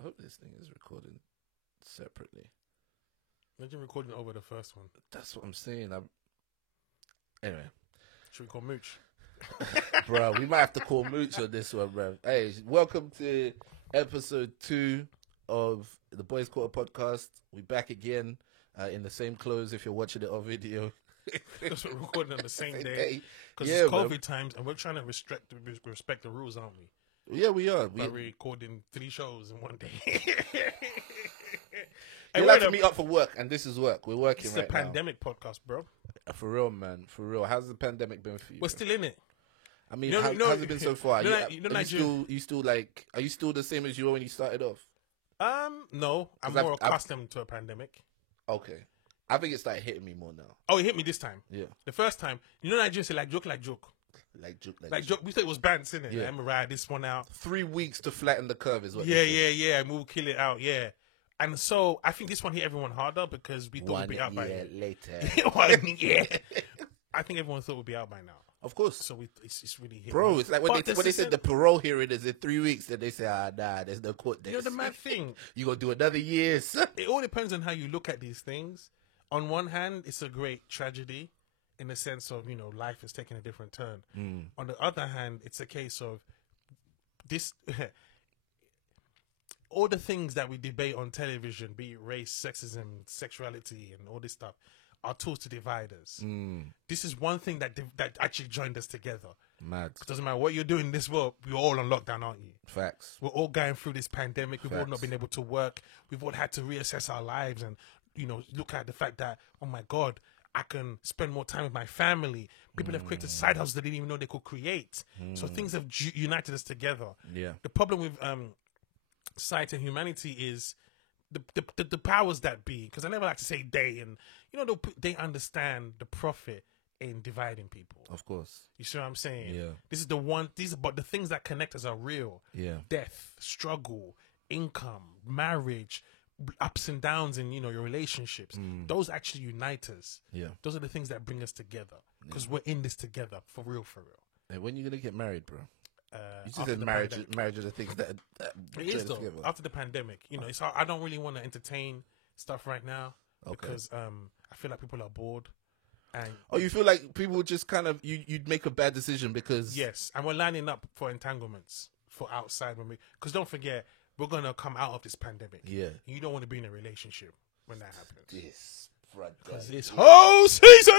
I hope this thing is recording separately. Imagine recording over the first one. That's what I'm saying. Anyway. Should we call Mooch? Bro, we might have to call Mooch on this one, bro. Hey, welcome to episode 2 of the Boys Quarter podcast. We're back again in the same clothes if you're watching it on video. Because we're recording on the same day. Because Yeah, it's bro. COVID times and we're trying to respect the rules, aren't we? Yeah, we are. By recording 3 shows in one day. You like to meet up for work, and this is work. We're working It's right a now. pandemic podcast, bro. For real, man. For real. How's the pandemic been for you? We're bro? still in it. I mean, You know- how's it been so far? you know, are Nigeria- you still like? Are you still the same as you were when you started off? No. I'm 'Cause more I've- accustomed to a pandemic. Okay. I think it started hitting me more now. Oh, it hit me this time. Yeah. The first time, you know, Nigerians say like joke. Like joke. Like joke. We thought it was bands, innit? Yeah. Let me ride this one out. 3 weeks to flatten the curve is what. Yeah, they say. yeah. And we'll kill it out, yeah. And so I think this one hit everyone harder because we thought 1 we'd be out by year later. 1 year. I think everyone thought we'd be out by now. Of course. So it's really hit. Bro, me. it's like when But they said the parole hearing is in 3 weeks, then they say, nah, there's no court dates. You know the mad thing. You gonna do another year, son. It all depends on how you look at these things. On one hand, it's a great tragedy in the sense of, you know, life is taking a different turn. On the other hand, it's a case of this all the things that we debate on television, be it race, sexism, sexuality, and all this stuff, are tools to divide us. This is one thing that actually joined us together. Mad. It doesn't matter what you're doing in this world, we're all on lockdown, aren't you? Facts. We're all going through this pandemic. We've all Facts. not been able to work. We've all had to reassess our lives and, you know, look at the fact that, oh my God, I can spend more time with my family. People have created side hustles they didn't even know they could create. So things have united us together. Yeah. The problem with society and humanity is the powers that be, because I never like to say they, and you know, they understand the profit in dividing people. Of course. You see what I'm saying? Yeah. This is but the things that connect us are real. Yeah. Death, struggle, income, marriage, ups and downs in, you know, your relationships. Those actually unite us. Yeah. Those are the things that bring us together because we're in this together for real. Hey, when you gonna get married, bro? You just After said the marriage pandemic. are the things that It join is us though. together. After the pandemic, you know, it's hard. I don't really want to entertain stuff right now Okay. because I feel like people are bored. And Oh, you feel like people just kind of you'd make a bad decision because yes, and we're lining up for entanglements for outside because don't forget we're gonna come out of this pandemic. Yeah. You don't want to be in a relationship when that happens. This brother. Because it's whole season,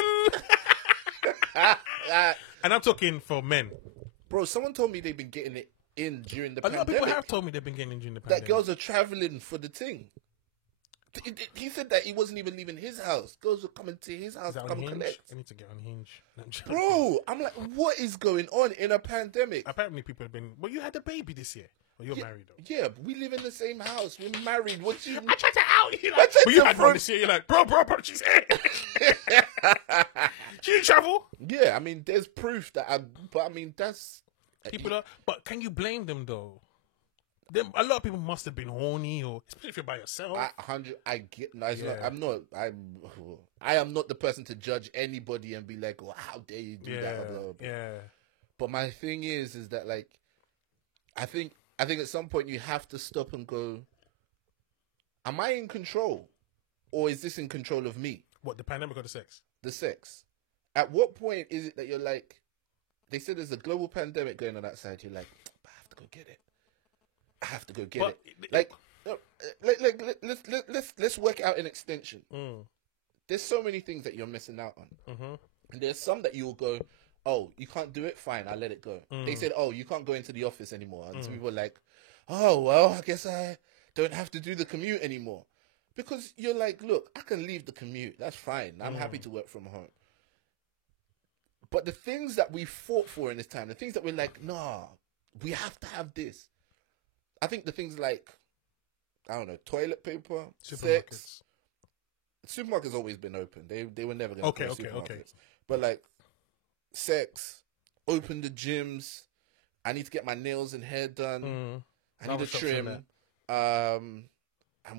and I'm talking for men. Bro, someone told me they've been getting it in during the A lot of pandemic. people have told me they've been getting during the that pandemic. girls are traveling for the thing. He said that he wasn't even leaving his house. Girls were coming to his house Is that to come on Hinge? collect. I need to get on Hinge. No, I'm joking. Bro, I'm like, what is going on in a pandemic? Apparently, people have been. Well, you had a baby this year. Well, you're married though. Yeah, but we live in the same house. We're married. What you? I tried to out you. I Like, tried but you to had one this year. You're like, bro, she's here. She didn't travel. Yeah, I mean, there's proof that but I mean, that's People are, but can you blame them though? A lot of people must have been horny, or especially if you're by yourself. I get. No, it's not, Yeah. I am not the person to judge anybody and be like, oh, how dare you do that? Blah, blah, blah. Yeah. But my thing is that like, I think at some point you have to stop and go, am I in control, or is this in control of me? What, the pandemic or the sex? The sex. At what point is it that you're like, they said there's a global pandemic going on outside. You're like, I have to go get it. I have to go get But it. Like, no, let's work out an extension. There's so many things that you're missing out on. And there's some that you'll go, oh, you can't do it? Fine, I'll let it go. They said, oh, you can't go into the office anymore. And some people were like, oh, well, I guess I don't have to do the commute anymore. Because you're like, look, I can leave the commute. That's fine. I'm happy to work from home. But the things that we fought for in this time, the things that we're like, nah, we have to have this. I think the things like, I don't know, toilet paper, sex. Supermarkets always been open. They were never going to close supermarkets. Okay. But like, sex, open the gyms. I need to get my nails and hair done. I need to trim. And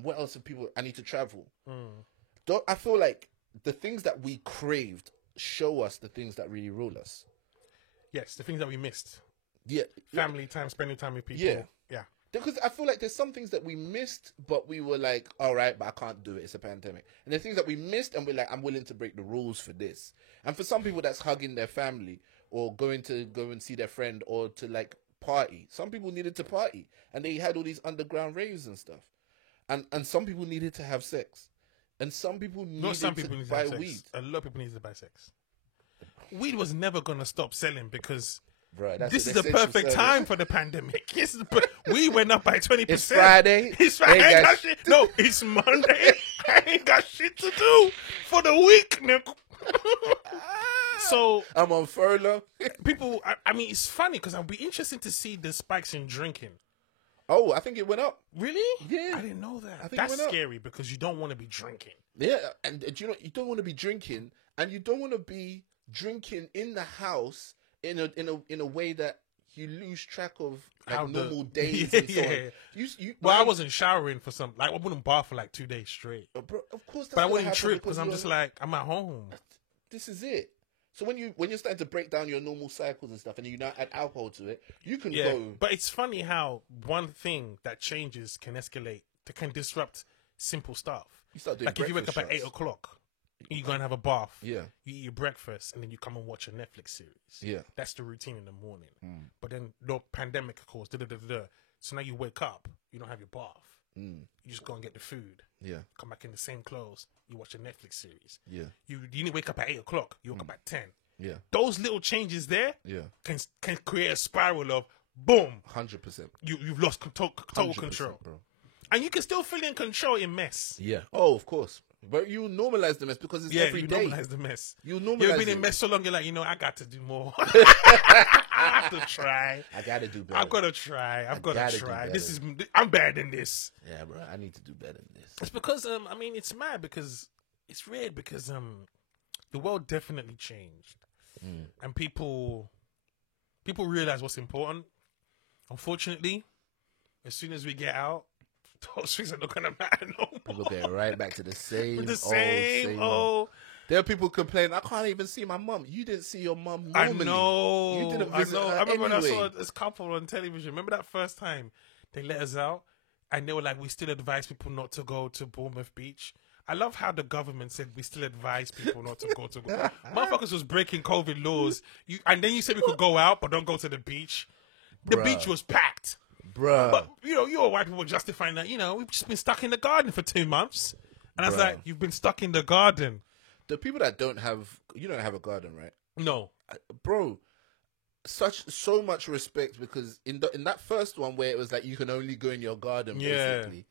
what else have people? I need to travel. I feel like the things that we craved show us the things that really rule us. Yes, the things that we missed. Yeah. Family time, spending time with people. Yeah. Yeah. Because I feel like there's some things that we missed, but we were like, all right, but I can't do it. It's a pandemic. And there's things that we missed, and we're like, I'm willing to break the rules for this. And for some people, that's hugging their family or going to go and see their friend or to like party. Some people needed to party, and they had all these underground raves and stuff. And some people needed to have sex, and some people needed to buy weed. A lot of people needed to buy sex. Weed was never gonna stop selling because. Bro, this is the perfect time for the pandemic. We went up by 20%. It's Friday. It's Friday. I ain't got shit. No, it's Monday. I ain't got shit to do for the week, nigga. So I'm on furlough. People, I mean, it's funny because I'll be interested to see the spikes in drinking. Oh, I think it went up. Really? Yeah. I didn't know that. I think That's it went scary because you don't want to be drinking. Yeah, and you know, you don't want to be drinking, and you don't want to be drinking in the house in a way that you lose track of like normal days and so on. I wasn't showering for some, like I wouldn't bath for like 2 days straight. Bro, of course, but I wouldn't trip because I'm just like, I'm at home. This is it. So when you're starting to break down your normal cycles and stuff, and you now add alcohol to it, you can go. But it's funny how one thing that changes can escalate, that can disrupt simple stuff. You start doing like if you wake up at 8 o'clock. You go and have a bath. Yeah. You eat your breakfast and then you come and watch a Netflix series. Yeah. That's the routine in the morning. But then the pandemic, of course, so now you wake up, you don't have your bath. You just go and get the food. Yeah. Come back in the same clothes. You watch a Netflix series. Yeah. You didn't wake up at 8 o'clock. You woke up at 10. Yeah. Those little changes there. Yeah. Can create a spiral of boom. 100%. You've lost total control, bro. And you can still feel in control in mess. Yeah. Oh, of course. But you normalize the mess because it's every day. You normalize the mess. You've been in mess so long, you're like, I got to do more. I have to try. I got to do better. I've got to try. I've got to try. I'm better than this. Yeah, bro. I need to do better than this. It's because, I mean, it's mad because it's weird because the world definitely changed. And people realize what's important. Unfortunately, as soon as we get out, those things are not gonna matter no more. People get right back to the same. Old. There are people complaining, I can't even see my mum. You didn't see your mum normally. I know. You didn't visit her I remember anyway. when I saw this couple on television. Remember that first time they let us out and they were like, we still advise people not to go to Bournemouth Beach. I love how the government said we still advise people not to go to. Motherfuckers was breaking COVID laws. And then you said we could go out, but don't go to the beach. The beach was packed. Bruh. But, you're white people justifying that, we've just been stuck in the garden for 2 months. And I was like, you've been stuck in the garden. The people that don't have a garden, right? No. Bro, so much respect because in that first one where it was like you can only go in your garden, basically,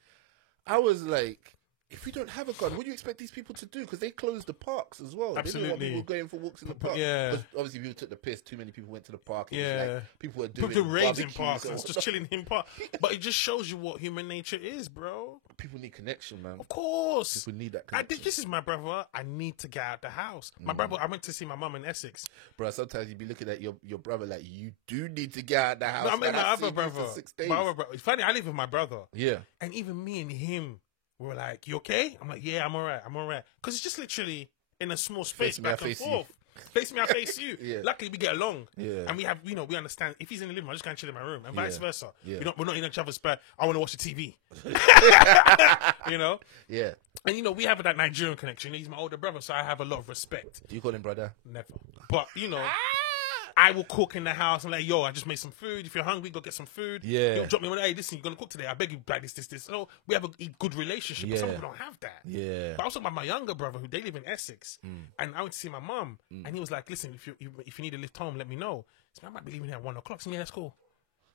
I was like, if we don't have a garden, what do you expect these people to do? Because they closed the parks as well. Absolutely. They didn't want people going for walks in the park. Yeah. Obviously, people took the piss. Too many people went to the park. It yeah. was like people were doing people raids in barbecues parks and just chilling in park. But it just shows you what human nature is, bro. People need connection, man. Of course. People need that connection. This is my brother. I need to get out the house. My brother, I went to see my mum in Essex. Bro, sometimes you'd be looking at your brother like, you do need to get out the house. No, I mean, my other brother. For 6 days. My other brother. It's funny, I live with my brother. Yeah. And even me and him were like, you okay? I'm like, yeah, I'm all right. Because it's just literally in a small space, back and forth. Face me, I face you. Yeah. Luckily, we get along. Yeah. And we have, we understand. If he's in the living room, I just can't chill in my room, and vice versa. Yeah. We're not in each other's bed. I want to watch the TV. Yeah. And we have that Nigerian connection. He's my older brother, so I have a lot of respect. Do you call him brother? Never. But I will cook in the house. I'm like, yo, I just made some food. If you're hungry, go get some food. Yeah. Yo, drop me one. Hey, listen, you're gonna cook today. I beg you, buy this. So we have a good relationship. Yeah. But some people don't have that. Yeah. But I was talking about my younger brother, who they live in Essex, and I went to see my mum, and he was like, listen, if you need a lift home, let me know. So I might be leaving here at 1 o'clock. So yeah, that's cool.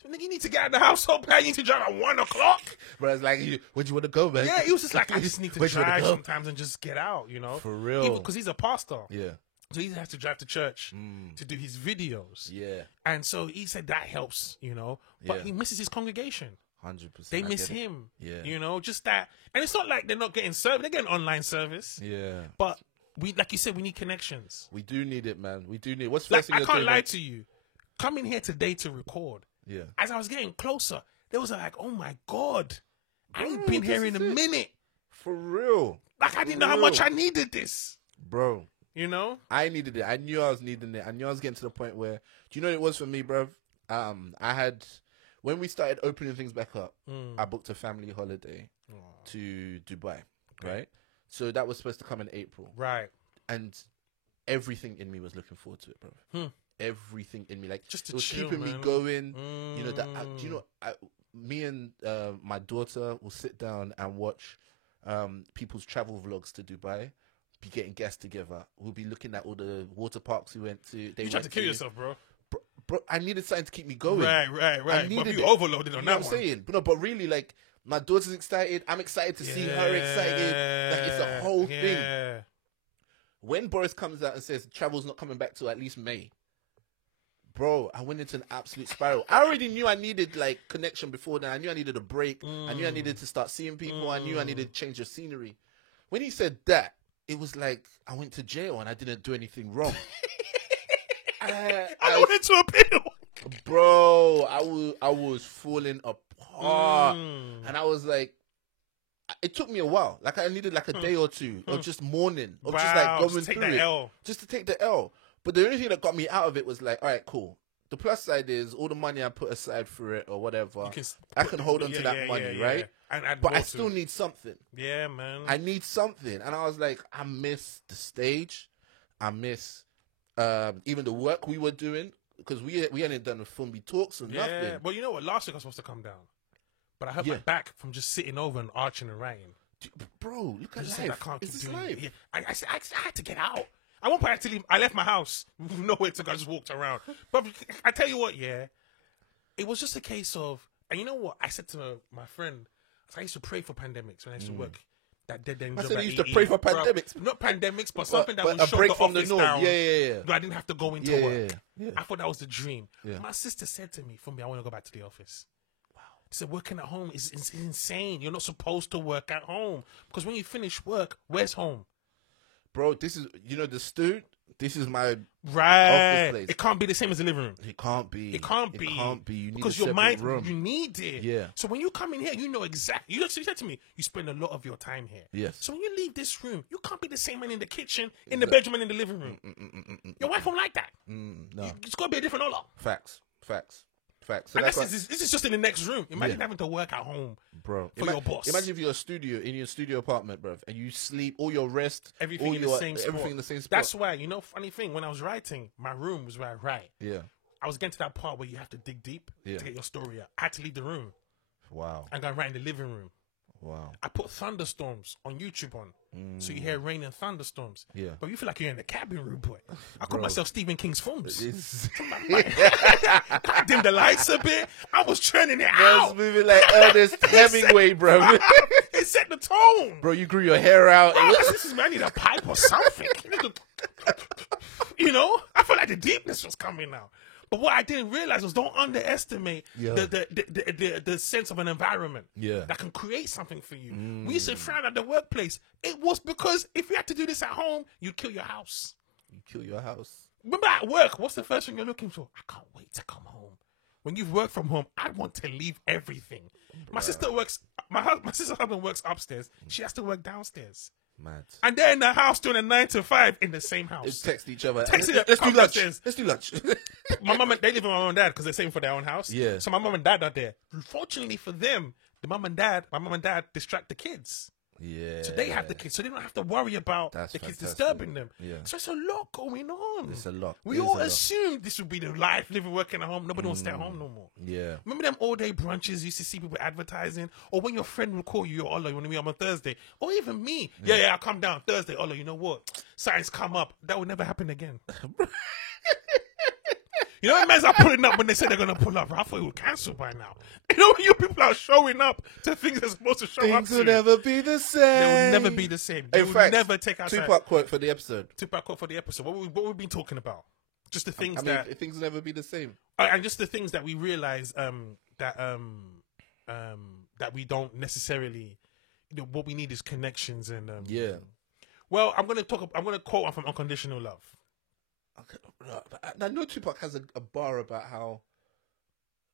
So nigga, you need to get out of the house so bad. You need to drive at 1 o'clock. Bro, it's like, where'd you want to go, man? Yeah, he was just like, I just need to drive sometimes and just get out, For real. Because he's a pastor. Yeah. So he has to drive to church to do his videos. Yeah. And so he said that helps, But he misses his congregation. 100%. They miss him. Yeah. Just that. And it's not like they're not getting service. They're getting online service. Yeah. But like you said, we need connections. We do need it, man. We do need it. What's like, first thing I you're can't doing, lie man? to you. Coming here today to record. Yeah. As I was getting closer, there was like, oh my God. I ain't been here in a minute. For real. Like I didn't know how much I needed this. Bro. I needed it. I knew I was needing it. I knew I was getting to the point where, do you know what it was for me, bro? when we started opening things back up, I booked a family holiday to Dubai, right? So that was supposed to come in April. Right. And everything in me was looking forward to it, bro. Everything in me, like, just it was chill, keeping me man. going. You know, me and my daughter will sit down and watch people's travel vlogs to Dubai, be getting guests together. We'll be looking at all the water parks we went to. You tried to kill yourself, bro. Bro, I needed something to keep me going. Right. I But needed you it. overloaded on You know that what I'm one. saying? But really, like, my daughter's excited. I'm excited to see her excited. Like, it's a whole thing. When Boris comes out and says travel's not coming back till at least May, bro, I went into an absolute spiral. I already knew I needed, like, connection before then. I knew I needed a break. I knew I needed to start seeing people. I knew I needed to change the scenery. When he said that, it was like I went to jail and I didn't do anything wrong. I went into a pill. Bro, I was falling apart. And I was like, it took me a while. Like, I needed like a day or two of just mourning, of just like going take through that it. L. Just to take the L. But the only thing that got me out of it was like, all right, cool. The plus side is all the money I put aside for it or whatever, I can hold on to that money, right? And add But more I to still it. need something. Yeah, man. I need something. And I was like, I miss the stage. I miss even the work we were doing, because we hadn't done a Fumbi talks or nothing. Well, you know what? Last week I was supposed to come down, but I hurt my back from just sitting over and arching and writing. Bro, look at I life. said I can't keep This is doing life. it. Yeah. I had to get out. At one point, I had to leave. I left my house, nowhere to go. I just walked around. But I tell you what, it was just a case of, and you know what? I said to my friend, I used to pray for pandemics when I used to work. That dead end I job said at I used to EE. pray for Bro, pandemics. not pandemics, but something that but would a shut break the from the office norm. down. Yeah. I didn't have to go into work. Yeah. I thought that was the dream. Yeah. My sister said to me, "Fumbi, I want to go back to the office." She said, working at home is insane. You're not supposed to work at home. Because when you finish work, where's home? Bro, this is, the stew. This is my Right. office place. It can't be the same as the living room. It can't be. It can't be. You need because a your separate mind, room. you need it. Yeah. So when you come in here, you know exactly. You said to me, you spend a lot of your time here. Yes. So when you leave this room, you can't be the same man in the kitchen, in the bedroom, and in the living room. Your wife won't like that. No. It's got to be a different order. Facts. So And that's this is just in the next room. Imagine having to work at home, bro. for your boss. Imagine if you're in your studio apartment, bro, and you sleep, all your rest, everything all in your, the same spot. everything in the same spot. That's why, funny thing, when I was writing, my room was where I write. Yeah. I was getting to that part where you have to dig deep to get your story out. I had to leave the room Wow. and go and write in the living room. Wow. I put thunderstorms on YouTube on, so you hear rain and thunderstorms. Yeah. But you feel like you're in the cabin room, boy. I call myself Stephen King's phones. I dim the lights a bit. I was turning it It's out. moving like Ernest Hemingway, bro. It set the tone. Bro, you grew your hair out. Bro, this is, man, I need a pipe or something. I felt like the deepness was coming out. But what I didn't realize was, don't underestimate the sense of an environment that can create something for you. We used to frown at the workplace. It was because if you had to do this at home, you'd kill your house. You kill your house. Remember at work, what's the first thing you're looking for? I can't wait to come home. When you've worked from home, I want to leave everything. My sister works, my sister's husband works upstairs. She has to work downstairs. Mad. And they're in the house doing a 9 to 5 in the same house. Text each other. Text Let's do lunch. upstairs. Let's do lunch. They live with my mom and dad because they're saving for their own house. Yeah. So my mom and dad are there. Unfortunately for them, my mom and dad distract the kids. Yeah. So they have the kids, so they don't have to worry about That's the kids fantastic. disturbing them. Yeah. So it's a lot going on. It's a lot. We It is all a lot. assumed this would be the life, living, working at home. Nobody wants to stay at home no more. Yeah. Remember them all-day brunches you used to see people advertising? Or when your friend would call you, Ola, you want to meet on Thursday? Or even me. Yeah, I'll come down Thursday. Ola, you know what? Signs come up. That would never happen again. You know, men are pulling up when they say they're going to pull up. I thought it would cancel by now. You know, when you people are showing up to things they're supposed to show up Things to. will never be the same. They will never be the same. They In will fact, never take our Tupac quote for the episode. Tupac quote for the episode. What we've been talking about. Just the things I mean, things will never be the same. and just the things that we realize that we don't necessarily, what we need is connections and Yeah. Well, I'm gonna quote one from Unconditional Love. I know Tupac has a bar about how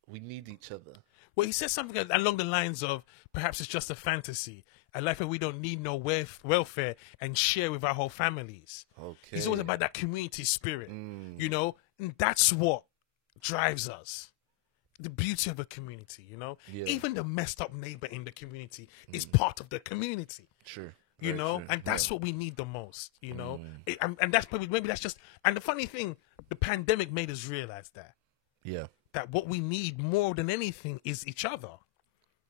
we need each other. Well, he says something along the lines of, perhaps it's just a fantasy, a life where we don't need no welfare and share with our whole families. Okay. He's always about that community spirit, and that's what drives us. the beauty of a community, you know? Yeah. Even the messed up neighbor in the community is part of the community. True. You Very know, true. and that's what we need the most, you know? And that's probably, maybe that's just, and the funny thing, the pandemic made us realize Yeah. that what we need more than anything is each other.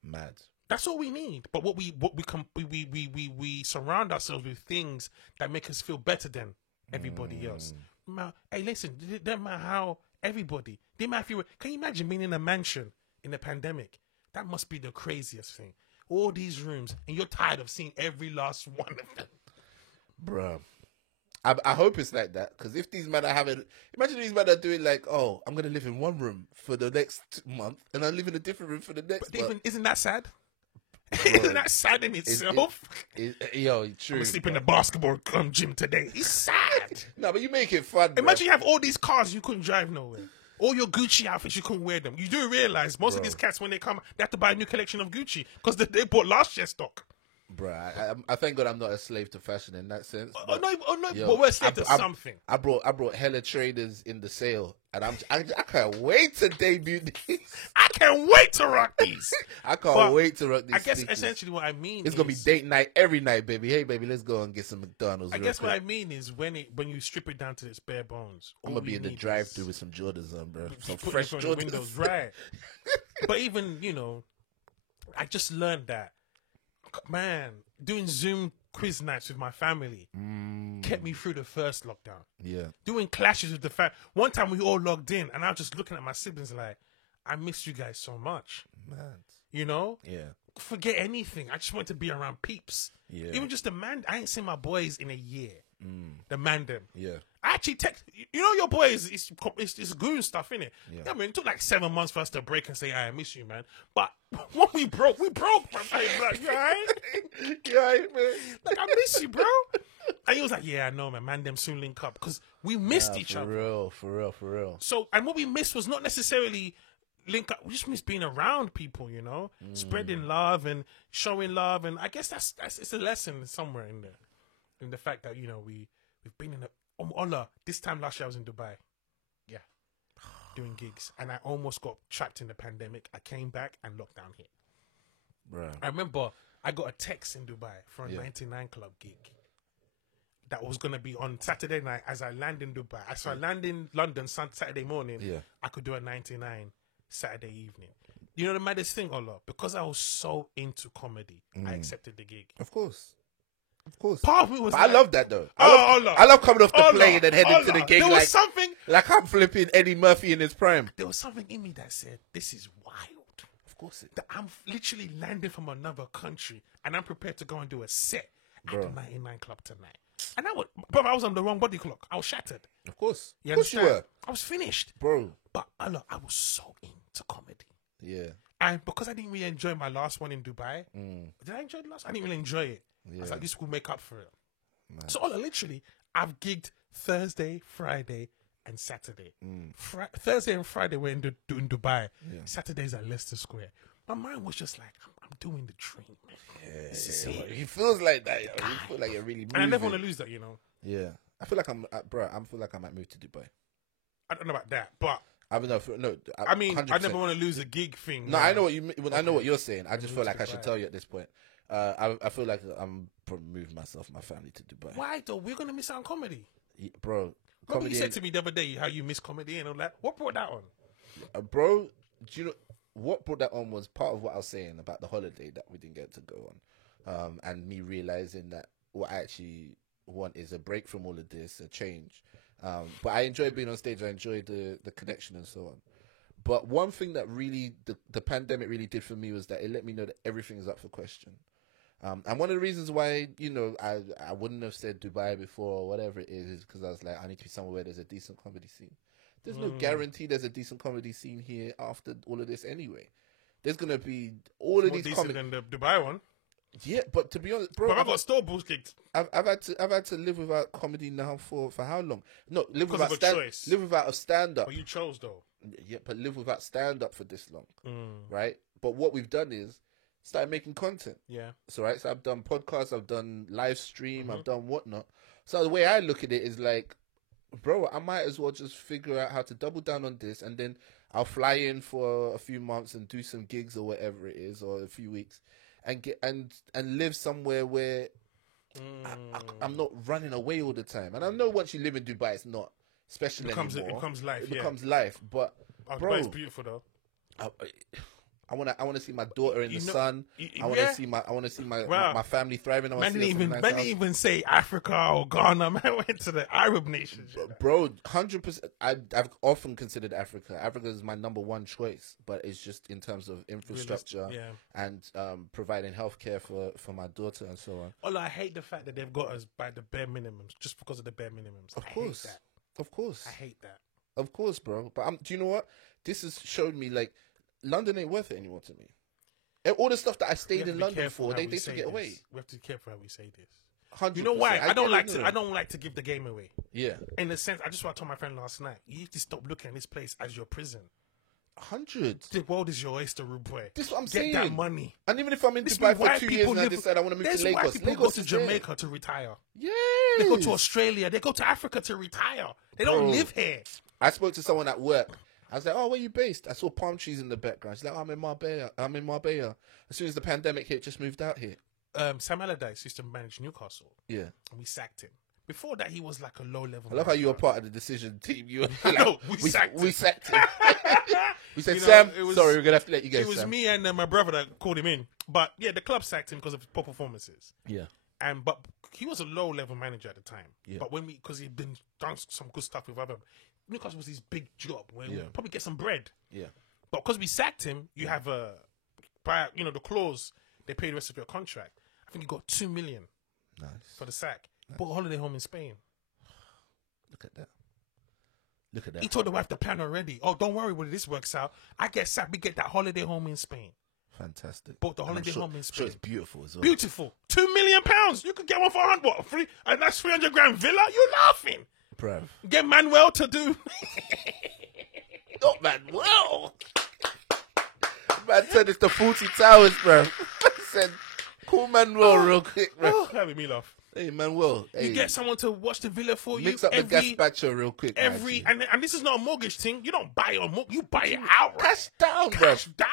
Mad. That's all we need. But we surround ourselves with things that make us feel better than everybody else. Hey, listen, it doesn't matter how everybody, they might feel, can you imagine being in a mansion in the pandemic? That must be the craziest thing. All these rooms, and you're tired of seeing every last one of them. Bruh. I hope it's like that, because if these men are having, imagine these men are doing like, oh, I'm going to live in one room for the next month, and I live in a different room for the next But month. isn't that sad? Isn't that sad in itself? Yo, true. I'm sleeping in the basketball gym today. It's sad. No, but you make it fun, Imagine you have all these cars you couldn't drive nowhere. All your Gucci outfits, you couldn't wear them. You do realize most of these cats, when they come, they have to buy a new collection of Gucci because they bought last year's stock. Bruh, I thank God I'm not a slave to fashion in that sense. But we're slave to something. I brought hella traders in the sale, and I can't wait to debut these. I can't wait to rock these. I can't wait to rock these. I guess sneakers. essentially what I mean It's gonna be date night every night, baby. Hey, baby, let's go and get some McDonald's. I guess what I mean is when you strip it down to its bare bones. I'm gonna be in the drive-through with some Jordans on, bro. Some put fresh this on the Jordans. windows, right? But even I just learned that, man, doing Zoom quiz nights with my family kept me through the first lockdown. Yeah. Doing clashes with the family. One time we all logged in, and I was just looking at my siblings like, I miss you guys so much. Man. You know? Yeah. Forget anything. I just want to be around peeps. Yeah. Even just the man. I ain't seen my boys in a year. The man them. Yeah. I actually text. Your boys. It's goon stuff, innit? Yeah. I mean, it took like 7 months for us to break and say, I miss you, man. But when we broke, man. Like, you alright? You alright, man? Like, I miss you, bro. And he was like, yeah, I know, man. Man them soon link up because we missed each other. For real. So, and what we missed was not necessarily link up. We just miss being around people, spreading love and showing love. And I guess that's it's a lesson somewhere in there, in the fact that we've been in Allah. This time last year I was in Dubai, doing gigs, and I almost got trapped in the pandemic. I came back and lockdown hit. Bro. I remember I got a text in Dubai for a 99 Club gig that was going to be on Saturday night as I land in Dubai. So I land in London Saturday morning. Yeah. I could do a 99 Saturday evening. You know the maddest thing, Allah? Because I was so into comedy, I accepted the gig. Of course. Part of me was But like, I love that though. Allah. I love coming off the Allah. plane and heading to the gig There was something. like I'm flipping Eddie Murphy in his prime. There was something in me that said, "This is wild." Of course it. That I'm literally landing from another country and I'm prepared to go and do a set at the 99 Club tonight. And I was on the wrong body clock. I was shattered. Of course. You Of course you understand? were. I was finished. Bro. But Allah, I was so into comedy. Yeah. And because I didn't really enjoy my last one in Dubai, did I enjoy the last? I didn't really enjoy it. I was like, this will make up for it. Man. So literally, I've gigged Thursday, Friday, and Saturday. Thursday and Friday we're in Dubai. Yeah. Saturday's at Leicester Square. My mind was just like, I'm doing the dream, man. Yeah, this is it. He feels like that. You feel like you're really moving. And I never want to lose that, Yeah. I feel like I feel like I might move to Dubai. I don't know about that, but I mean, I mean, 100%. I never want to lose a gig thing. No, I know what you mean. I know what you're saying. I just feel like I should tell you at this point. I feel like I'm probably moving myself, my family to Dubai. Why though? We're gonna miss out on comedy, bro. Remember you said to me the other day how you miss comedy and all that. What brought that on, bro? Do you know what brought that on? Was part of what I was saying about the holiday that we didn't get to go on, and me realizing that what I actually want is a break from all of this, a change. But I enjoy being on stage. I enjoy the connection and so on. But one thing that really the pandemic really did for me was that it let me know that everything is up for question. And one of the reasons why, I wouldn't have said Dubai before or whatever it is because I was like, I need to be somewhere where there's a decent comedy scene. There's no guarantee there's a decent comedy scene here after all of this anyway. There's going to be all of these comedy than the Dubai one. Yeah, but to be honest, bro, but I've got store balls kicked. I've had to live without comedy now for how long? No, live because without a stand up. But you chose though. Yeah, but live without stand up for this long, right? But what we've done is started making content. Yeah. So right, so I've done podcasts, I've done live stream, I've done whatnot. So the way I look at it is like, bro, I might as well just figure out how to double down on this, and then I'll fly in for a few months and do some gigs or whatever it is, or a few weeks, and get and live somewhere where I'm not running away all the time. And I know once you live in Dubai, it's not special anymore. It becomes life. It becomes life. But bro, it's beautiful though. I want to see my daughter in the sun. I want to see my my family thriving. Man didn't even say Africa or Ghana. Man went to the Arab nations. Bro, 100%. I've often considered Africa. Africa is my number one choice, but it's just in terms of infrastructure and providing healthcare for my daughter and so on. Although I hate the fact that they've got us by the bare minimums, just because of the bare minimums. Of course, I hate that. Of course, bro. But do you know what? This has showed me like London ain't worth it anymore to me. And all the stuff that I stayed in London for, they took it away. We have to be careful how we say this. 100%. You know why? I don't like to give the game away. Yeah. In a sense, I just want to tell my friend last night, you need to stop looking at this place as your prison. 100. The world is your oyster, rude boy. This is what I'm saying. Get that money. And even if I'm in Dubai for 2 years and I decide I want to move to Lagos, people go to Jamaica to retire. Yeah. They go to Australia. They go to Africa to retire. They don't live here. I spoke to someone at work. I was like, oh, where you based? I saw palm trees in the background. She's like, oh, I'm in Marbella. As soon as the pandemic hit, just moved out here. Sam Allardyce used to manage Newcastle. Yeah. And we sacked him. Before that, he was like a low-level I love how you were part of the decision team. You were like, no, we sacked him. We said, Sam, sorry, we're going to have to let you go, It was Sam. me and my brother that called him in. But, yeah, the club sacked him because of his poor performances. Yeah. But he was a low-level manager at the time. Yeah. But because he'd been done some good stuff with other... Newcastle was his big job where we probably get some bread. Yeah. But because we sacked him, you have the clause, they pay the rest of your contract. I think he got $2 million for the sack. He bought a holiday home in Spain. Look at that. He told the wife the plan already. Oh, don't worry when this works out. I get sacked, we get that holiday home in Spain. Fantastic. Bought the holiday home in Spain. Sure, it's beautiful as well. Beautiful. £2 million. You could get one for 100. What? Free? And that's 300 grand villa? You're laughing. Bruv. Get Manuel to do. Not Manuel. Man said it's the 40 Towers, bro. Said, call Manuel real quick, bro. That made me laugh. Hey, Manuel. You get someone to watch the villa for you. Mix up the gazpacho real quick. And this is not a mortgage thing. You don't buy it you buy it outright. Cash down, bro. Cash down.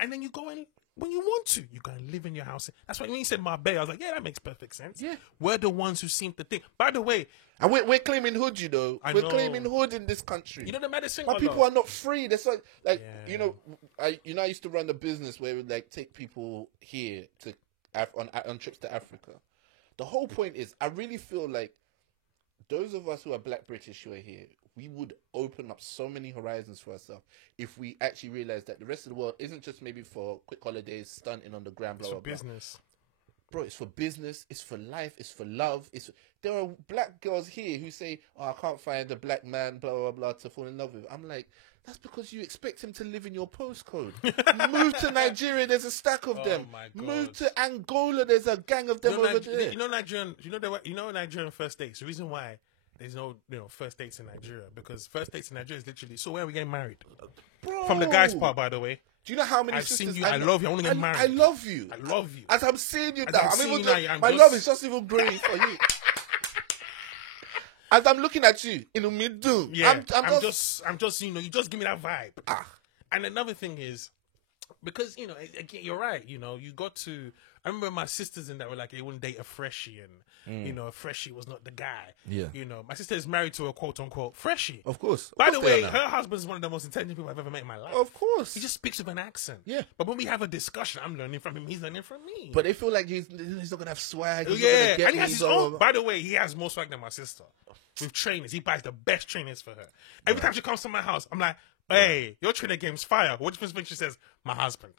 And then you go in when you want to. You can live in your house. That's why when you said Marbella, I was like, yeah, that makes perfect sense. Yeah. We're the ones who seem to think. By the way. And we're claiming hood, you know. We're claiming hood in this country. You know the medicine. My people are not free. That's like you know, I used to run the business where we would like take people here to on trips to Africa. The whole point is, I really feel like those of us who are Black British who are here, we would open up so many horizons for ourselves if we actually realize that the rest of the world isn't just maybe for quick holidays, stunting on the ground, blah, blah, blah. Business. Bro, it's for business, it's for life, it's for love. There are black girls here who say, oh, I can't find a black man, blah, blah, blah, to fall in love with. I'm like, that's because you expect him to live in your postcode. Move to Nigeria, there's a stack of them. My God. Move to Angola, there's a gang of them over there. You know Nigerian first dates. The reason why there's no first dates in Nigeria, because first dates in Nigeria is literally, so where are we getting married? Bro. From the guy's part, by the way. Do you know how many I've sisters seen you, I love you, I want to get married. I love you. I love you. As I'm seeing you As now, I'm seeing you now, my love is just even growing for you. As I'm looking at you, in the middle, I'm just you just give me that vibe. And another thing is, because again, you're right. You got to. I remember my sisters in that were like they wouldn't date a freshie, and a freshie was not the guy. Yeah. My sister is married to a quote unquote freshie. Of course. By the way, her husband is one of the most intelligent people I've ever met in my life. Of course. He just speaks with an accent. Yeah. But when we have a discussion, I'm learning from him. He's learning from me. But they feel like he's not gonna have swag. He's yeah. Not gonna get and he has his own. By the way, he has more swag than my sister. With trainers, he buys the best trainers for her. Every time she comes to my house, I'm like, "Hey, your trainer game's fire." What difference makes she says, "My husband"?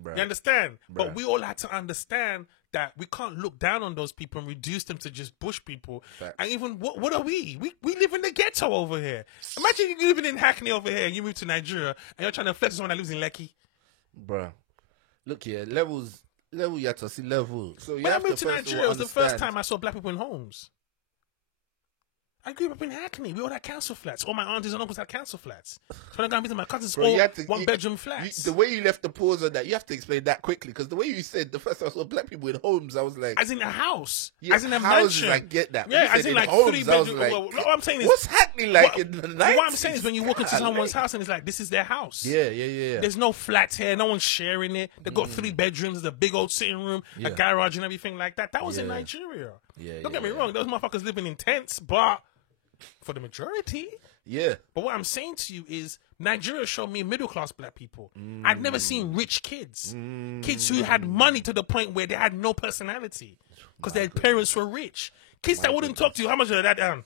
Bruh. You understand? Bruh. But we all had to understand that we can't look down on those people and reduce them to just bush people. Facts. And even what are we? We live in the ghetto over here. Imagine you living in Hackney over here and you move to Nigeria and you're trying to flex someone that lives in Lekki. Bruh. Look here, level you have to see level. So you when I have moved to first of Nigeria, all it was the first understand. time I saw black people in homes. I grew up in Hackney. We all had council flats. All my aunties and uncles had council flats. So when I go and visit my cousins, Bro, all you had to- one-bedroom flats. The way you left the pause on that, you have to explain that quickly. Because the way you said the first time I saw black people in homes, I was like, as in a house. yeah, as in a houses, mansion. I get that. When Yeah, you said as in in like homes, 3 I was bedroom. like, Well, what I'm saying is, what's happening like in the night? what I'm saying is when you walk into someone's house and it's like, this is their house. Yeah. There's no flats here. No one's sharing it. They've got 3 bedrooms, a big old sitting room, Yeah. a garage and everything like that. That was in Yeah. Nigeria. Yeah, Don't get me yeah. wrong. Those motherfuckers living in tents, but for the majority. Yeah. But what I'm saying to you is Nigeria showed me middle-class black people. I'd never seen rich kids. Kids who had money to the point where they had no personality because their parents were rich. Kids that wouldn't talk to you. How much of that down?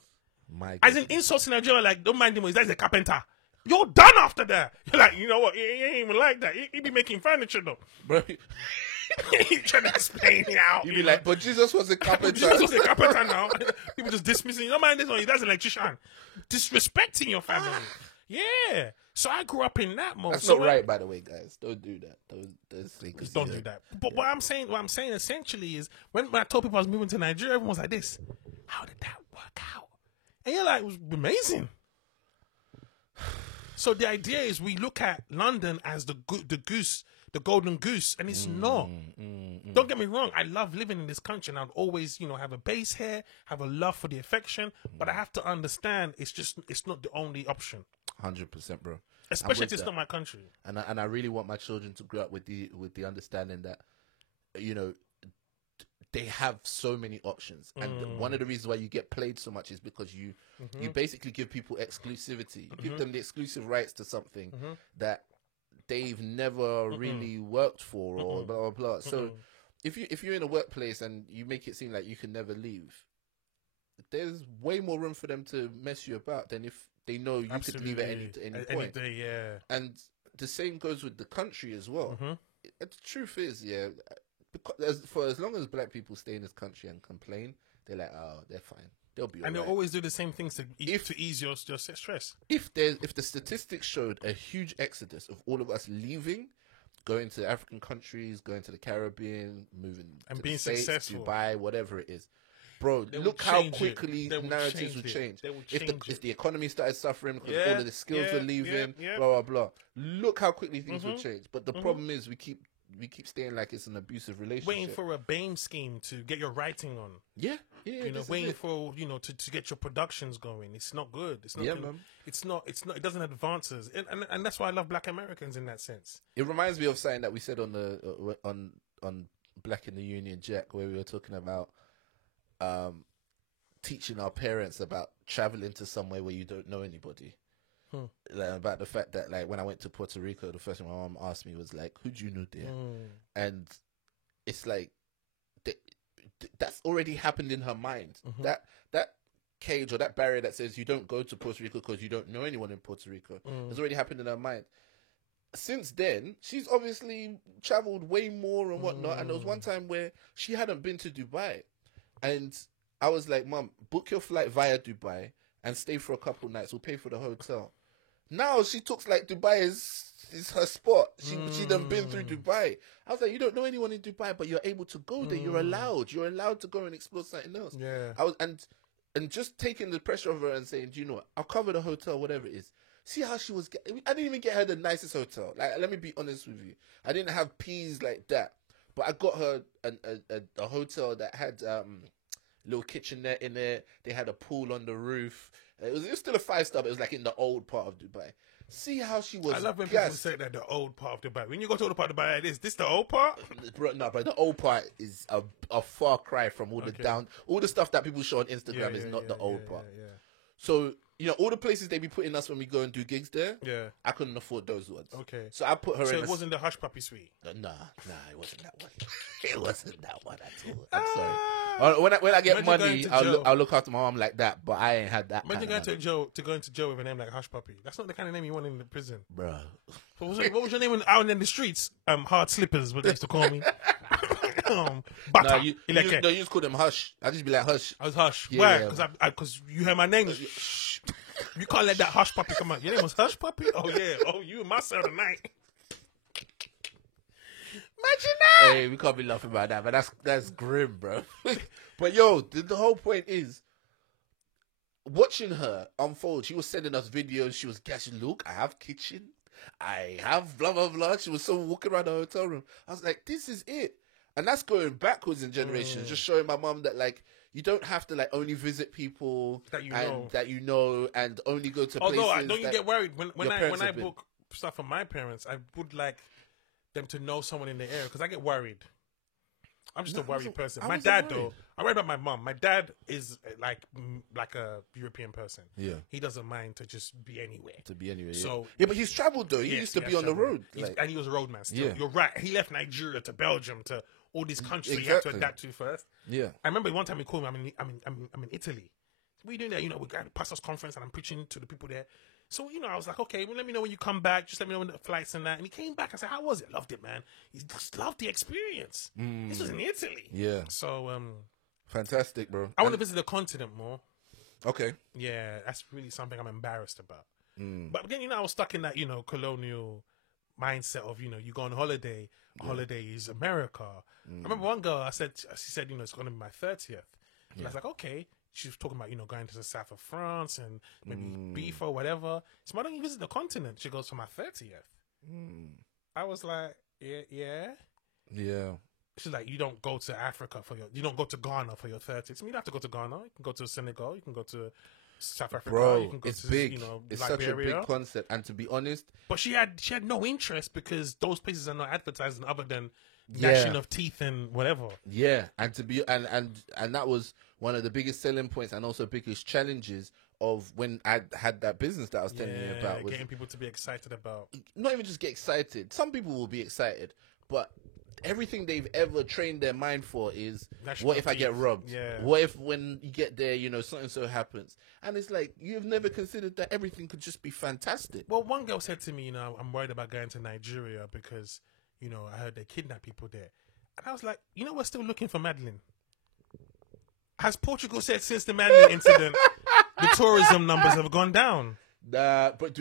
My As in insults in Nigeria, like, don't mind him, that's a carpenter. You're done after that. You're like, you know what? He ain't even like that. He be making furniture, though. bro. He trying to explain it out. You'd be like, but Jesus was a carpenter. Jesus was a carpenter now. People just dismissing. Don't mind this one. That's an electrician. Disrespecting your family. Yeah. So I grew up in that mode. That's so not right, by the way, guys. Don't do that. Those things. Don't do that. But what I'm saying essentially is when I told people I was moving to Nigeria, everyone was like this. How did that work out? And you're like, it was amazing. So the idea is we look at London as the goose, the golden goose, and it's not. Don't get me wrong. I love living in this country, and I'd always, have a base here, have a love for the affection. But I have to understand it's not the only option. 100%, bro. Especially if it's not my country. And I really want my children to grow up with the understanding that, they have so many options, and one of the reasons why you get played so much is because you basically give people exclusivity. You give them the exclusive rights to something that they've never really worked for, or blah blah blah. So if you're in a workplace and you make it seem like you can never leave, there's way more room for them to mess you about than if they know you could leave at any point. Any day, yeah. And the same goes with the country as well. The truth is, because for as long as black people stay in this country and complain, they're like, oh, they're fine. They'll be all and right. they'll always do the same things to ease your stress. If the statistics showed a huge exodus of all of us leaving, going to African countries, going to the Caribbean, moving and to being the States, successful, Dubai, whatever it is, bro, look how quickly narratives would change. If the economy started suffering because all of the skills were leaving, blah blah blah. Look how quickly things would change. But the problem is we keep staying like it's an abusive relationship. Waiting for a BAME scheme to get your writing on. Yeah. Waiting for to get your productions going. It's not good. It's not. Man. It's not. It doesn't advance us, and that's why I love Black Americans in that sense. It reminds me of something that we said on the on Black in the Union Jack, where we were talking about teaching our parents about traveling to somewhere where you don't know anybody. Like, about the fact that, like, when I went to Puerto Rico, the first thing my mom asked me was like, who do you know there? And it's like that's already happened in her mind. That cage or that barrier that says you don't go to Puerto Rico because you don't know anyone in Puerto Rico has already happened in her mind. Since then, she's obviously traveled way more and whatnot. And there was one time where she hadn't been to Dubai, and I was like, Mom, book your flight via Dubai and stay for a couple nights. We'll pay for the hotel. Now she talks like Dubai is her spot. She done been through Dubai. I was like, you don't know anyone in Dubai, but you're able to go there. You're allowed. You're allowed to go and explore something else. Yeah. I was and just taking the pressure off her and saying, do you know what? I'll cover the hotel, whatever it is. See how she was. I didn't even get her the nicest hotel. Like, let me be honest with you. I didn't have peas like that, but I got her a hotel that had little kitchenette in it. They had a pool on the roof. It was still a 5-star, but it was like in the old part of Dubai. See how she was. I love when gassed. people say that the old part of Dubai. When you go to the part of Dubai, this the old part? Bro, no, but the old part is a far cry from all all the stuff that people show on Instagram is not the old part. Yeah. So, all the places they be putting us when we go and do gigs there, I couldn't afford those ones. Okay. So I put her in. So it wasn't the Hush Puppy Suite? Nah, it wasn't that one. It wasn't that one at all. I'm sorry. When I get money, I'll look after my mom like that, but I ain't had that. Imagine going to jail with a name like Hush Puppy. That's not the kind of name you want in the prison. Bro. What was your name out in the streets? Hard Slippers, what they used to call me. Butter. No, you just call them Hush. I just be like Hush. I was Hush. Yeah. Why? Because you heard my name. Shh. You can't let that Hush Puppy come out. Your name was Hush Puppy? Oh, yeah. Oh, you and my cell tonight. Imagine that. Hey, we can't be laughing about that, but that's grim, bro. But yo, the whole point is, watching her unfold, she was sending us videos. She was guessing, look, I have kitchen, I have blah blah blah. She was so walking around the hotel room. I was like, this is it. And that's going backwards in generations, just showing my mum that, like, you don't have to, like, only visit people that you know and only go to places. Although, don't you get worried when I been. book stuff for my parents, I would like them to know someone in the area, because I get worried. I'm just a worried person. My dad, though, I worry about my mum. My dad is like a European person. Yeah. He doesn't mind to just be anywhere. So yeah, but he's travelled though. He used to be on the road. And he was a roadman still. Yeah. You're right. He left Nigeria to Belgium to all these countries he had to adapt to first. Yeah. I remember one time he called me. I'm in Italy. What are you doing there? You know, we got a pastors conference and I'm preaching to the people there. So, you know, I was like, okay, well, let me know when you come back. Just let me know when the flights and that. And he came back. I said, how was it? Loved it, man. He just loved the experience. This was in Italy. Yeah. So, fantastic, bro. I want to visit the continent more. Okay. Yeah, that's really something I'm embarrassed about. But again, you know, I was stuck in that, you know, colonial mindset of, you know, you go on holiday. Holiday is America. I remember one girl, she said, you know, it's going to be my 30th. And I was like, okay. She was talking about, you know, going to the south of France and maybe beef or whatever. So why don't you visit the continent? She goes, for my 30th. I was like, yeah. She's like, you don't go to Africa you don't go to Ghana for your 30th. I mean, you don't have to go to Ghana. You can go to Senegal. You can go to South Africa. Bro, you can go it's to, big. You know, it's Liberia. such a big concept. And to be honest, but she had no interest because those places are not advertising other than gnashing of teeth and whatever. Yeah, and to be and that was one of the biggest selling points and also biggest challenges of when I had that business that I was telling you about. Was getting people to be excited about. Not even just get excited. Some people will be excited, but everything they've ever trained their mind for is, what if I get robbed? Yeah. What if when you get there, you know, something so happens? And it's like, you've never considered that everything could just be fantastic. Well, one girl said to me, you know, I'm worried about going to Nigeria because, you know, I heard they kidnap people there. And I was like, you know, we're still looking for Madeline. Has Portugal said since the Madeline incident, the tourism numbers have gone down? But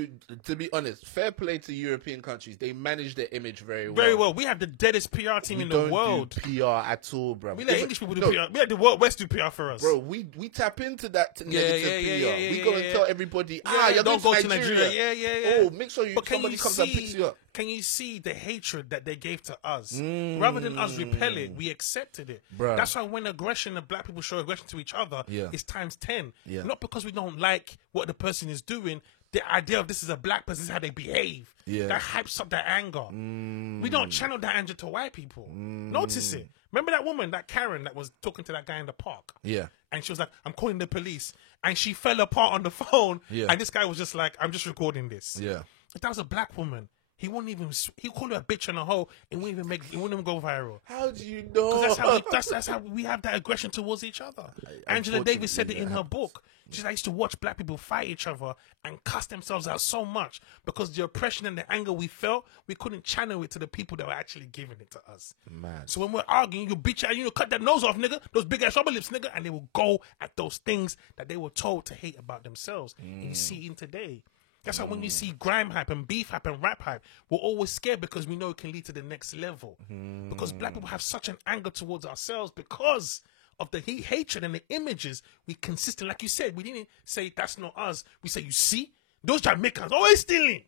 to be honest, fair play to European countries. They manage their image very well. Very well. We have the deadest PR team in the world. We don't do PR at all, bro. We let English people do PR. We let the World West do PR for us. Bro, we tap into that negative PR. We go and tell everybody, you're don't going go to Nigeria. Yeah. Oh, make sure somebody comes and picks you up. Can you see the hatred that they gave to us? Rather than us repel it, we accepted it. Bruh. That's why when black people show aggression to each other, it's times 10. Yeah. Not because we don't like what the person is doing. The idea of this is a black person, this is how they behave. Yeah. That hypes up that anger. We don't channel that anger to white people. Notice it. Remember that woman, that Karen, that was talking to that guy in the park? Yeah. And she was like, I'm calling the police. And she fell apart on the phone. Yeah. And this guy was just like, I'm just recording this. Yeah. If that was a black woman, he wouldn't even, he called her a bitch and a hoe. It wouldn't even go viral. How do you know? That's how we have that aggression towards each other. Angela Davis said it in her book. She's like, I used to watch black people fight each other and cuss themselves out so much because the oppression and the anger we felt, we couldn't channel it to the people that were actually giving it to us. Man. So when we're arguing, you bitch out, you know, cut that nose off, nigga, those big ass rubber lips, nigga, and they will go at those things that they were told to hate about themselves. And you see in today. That's why when you see grime hype and beef hype and rap hype, we're always scared because we know it can lead to the next level. Because black people have such an anger towards ourselves because of the hatred and the images we consistent. Like you said, we didn't say that's not us. We say, you see, those Jamaicans always stealing.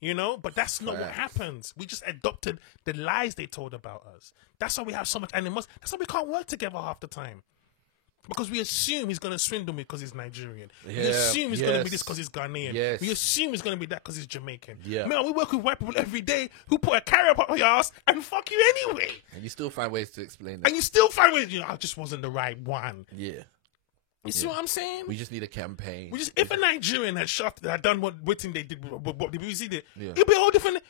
You know, but that's not what happens. We just adopted the lies they told about us. That's why we have so much animals. That's why we can't work together half the time. Because we assume he's going to swindle me because he's Nigerian. We assume he's going to be this because he's Ghanaian. We assume he's going to be that because he's Jamaican. Man, we work with white people every day who put a carrot up your ass and fuck you anyway. And you still find ways to explain that. And you still find ways, you know, I just wasn't the right one. Yeah. You see what I'm saying? We just need a campaign. If a Nigerian had done what Whitney they did, what the BBC did, it'd be all different.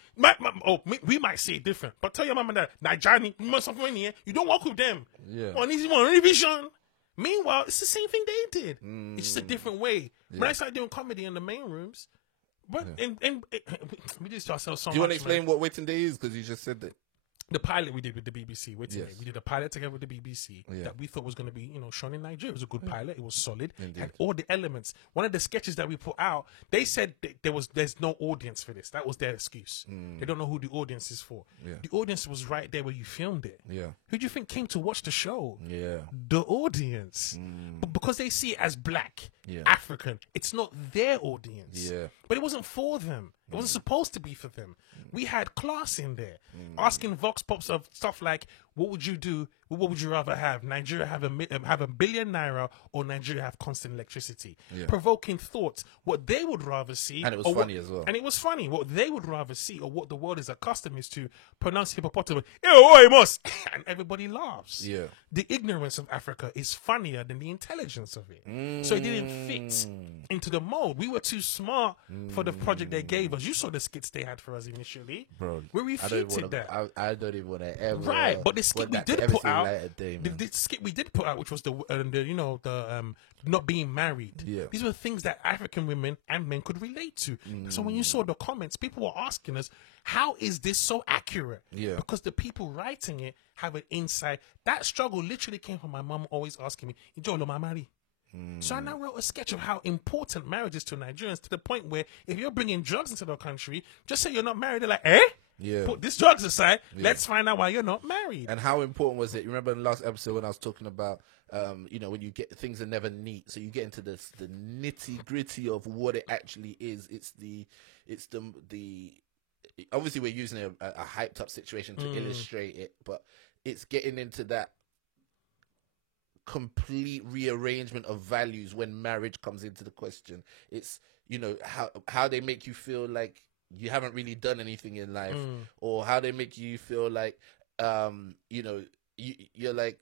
We might say it different. But tell your mama that Nigerian, you don't work with them. Yeah. On revision. Meanwhile, it's the same thing they did. It's just a different way. When I started doing comedy in the main rooms, but we did ourselves so much. Do you want to explain what Waiting Day is? Because you just said that. The pilot we did with the BBC, we did a pilot together with the BBC that we thought was going to be, you know, shown in Nigeria. It was a good pilot. It was solid. Had all the elements. One of the sketches that we put out, they said there's no audience for this. That was their excuse. They don't know who the audience is for. The audience was right there where you filmed it. Who do you think came to watch the show? The audience. But because they see it as black African. It's not their audience. Yeah. But it wasn't for them. It wasn't supposed to be for them. We had class in there. Asking Vox Pops of stuff like, what would you do? What would you rather have? Nigeria have a billion naira, or Nigeria have constant electricity? Provoking thoughts. What they would rather see. And it was funny as well. And it was funny. What they would rather see, or what the world is accustomed is to pronounce hippopotamus. Oh, it must. And everybody laughs. Yeah. The ignorance of Africa is funnier than the intelligence of it. So it didn't fit into the mold. We were too smart for the project they gave us. You saw the skits they had for us initially. Bro, we refuted that. I don't even want to ever. Right, but the skit we did put out, the skit we did put out, which was the not being married. Yeah. These were things that African women and men could relate to. So when you saw the comments, people were asking us, how is this so accurate? Yeah. Because the people writing it have an insight. That struggle literally came from my mom always asking me, "Ijolo ma marry?" So I now wrote a sketch of how important marriage is to Nigerians, to the point where if you're bringing drugs into the country, just say you're not married. They're like, eh? Yeah. Put these drugs aside. Let's find out why you're not married. And how important was it? You remember in the last episode when I was talking about, when you get things are never neat, so you get into the nitty gritty of what it actually is. It's the obviously we're using a hyped up situation to illustrate it, but it's getting into that complete rearrangement of values when marriage comes into the question. It's how they make you feel like you haven't really done anything in life, or how they make you feel like you're like,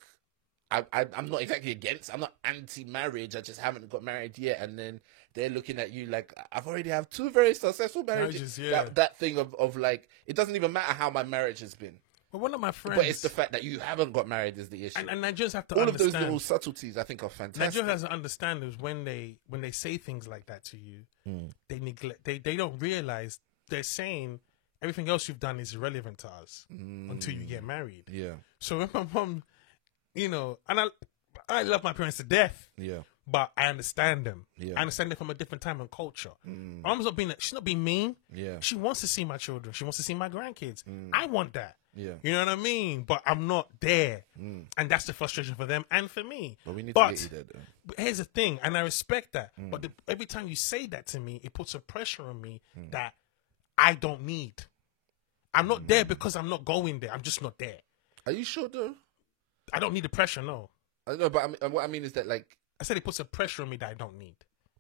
I'm not exactly against, I'm not anti-marriage, I just haven't got married yet, and then they're looking at you like, I've already have 2 very successful marriages. That thing of like, it doesn't even matter how my marriage has been. But one of my friends, but it's the fact that you haven't got married is the issue. And Nigerians have to all understand. of those little subtleties, I think, are fantastic. Nigerians has to understand is when they say things like that to you, they neglect. They don't realize they're saying everything else you've done is irrelevant to us until you get married. Yeah. So when my mom, and I love my parents to death. Yeah. But I understand them. Yeah. I understand them from a different time and culture. My mom's she's not being mean. Yeah. She wants to see my children. She wants to see my grandkids. I want that. Yeah. You know what I mean? But I'm not there. And that's the frustration for them and for me. But we need to get you there, though. But here's the thing, and I respect that. But every time you say that to me, it puts a pressure on me that I don't need. I'm not there because I'm not going there. I'm just not there. Are you sure, though? I don't need the pressure, no. I know, but what I mean is that, like, I said it puts a pressure on me that I don't need.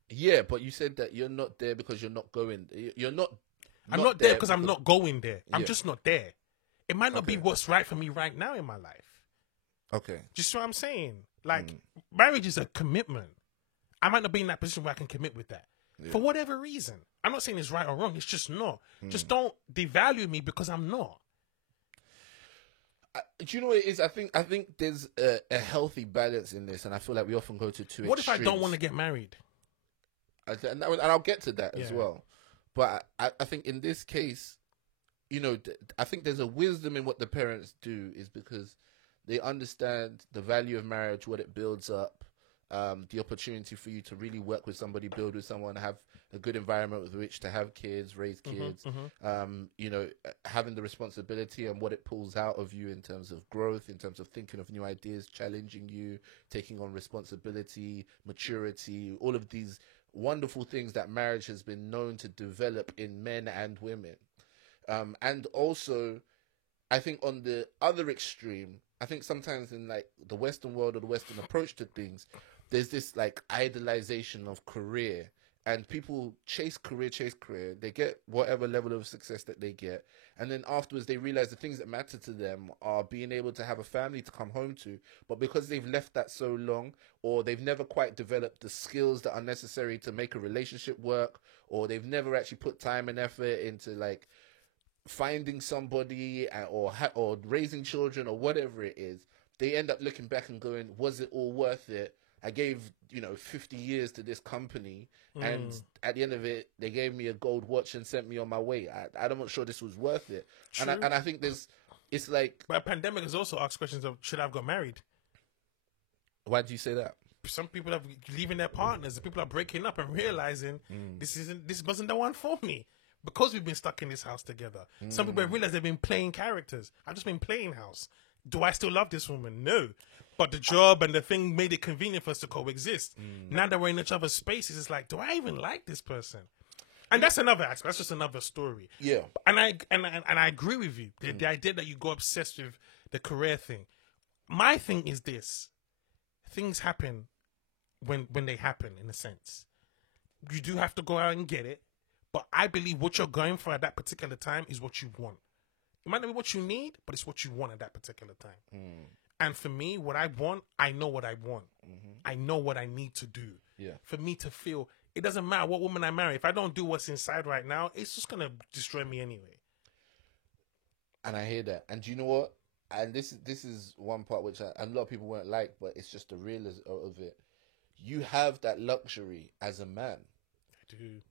Yeah, but you said that you're not there because you're not going. You're not. I'm not there because I'm not going there. I'm just not there. It might not be what's right for me right now in my life. Okay. Just what I'm saying. Like, marriage is a commitment. I might not be in that position where I can commit with that. Yeah. For whatever reason. I'm not saying it's right or wrong. It's just not. Just don't devalue me because I'm not. Do you know what it is? I think there's a healthy balance in this, and I feel like we often go to two What extremes. if I don't want to get married? And I'll get to that as well. But I think in this case, I think there's a wisdom in what the parents do, is because they understand the value of marriage, what it builds up, the opportunity for you to really work with somebody, build with someone, have a good environment with which to have kids, raise kids, having the responsibility and what it pulls out of you in terms of growth, in terms of thinking of new ideas, challenging you, taking on responsibility, maturity, all of these wonderful things that marriage has been known to develop in men and women. And also, I think on the other extreme, I think sometimes in like the Western world or the Western approach to things, there's this like idolization of career, and people chase career. They get whatever level of success that they get, and then afterwards they realize the things that matter to them are being able to have a family to come home to. But because they've left that so long, or they've never quite developed the skills that are necessary to make a relationship work, or they've never actually put time and effort into like finding somebody or raising children or whatever it is, they end up looking back and going, was it all worth it? I gave 50 years to this company, and at the end of it they gave me a gold watch and sent me on my way. I'm not sure this was worth it. And I think it's like, but a pandemic has also asked questions of, should I have got married? Why do you say that? Some people are leaving their partners, and people are breaking up and realizing this wasn't the one for me. Because we've been stuck in this house together. Some people have realized they've been playing characters. I've just been playing house. Do I still love this woman? No. But the job and the thing made it convenient for us to coexist. Now that we're in each other's spaces, it's like, do I even like this person? And that's another aspect. That's just another story. Yeah. And I agree with you. The idea that you go obsessed with the career thing. My thing is this. Things happen when they happen, in a sense. You do have to go out and get it. But I believe what you're going for at that particular time is what you want. It might not be what you need, but it's what you want at that particular time. And for me, what I want, I know what I want. I know what I need to do. Yeah. For me to feel, it doesn't matter what woman I marry. If I don't do what's inside right now, it's just going to destroy me anyway. And I hear that. And do you know what? And this is one part which a lot of people won't like, but it's just the realism of it. You have that luxury as a man. I do.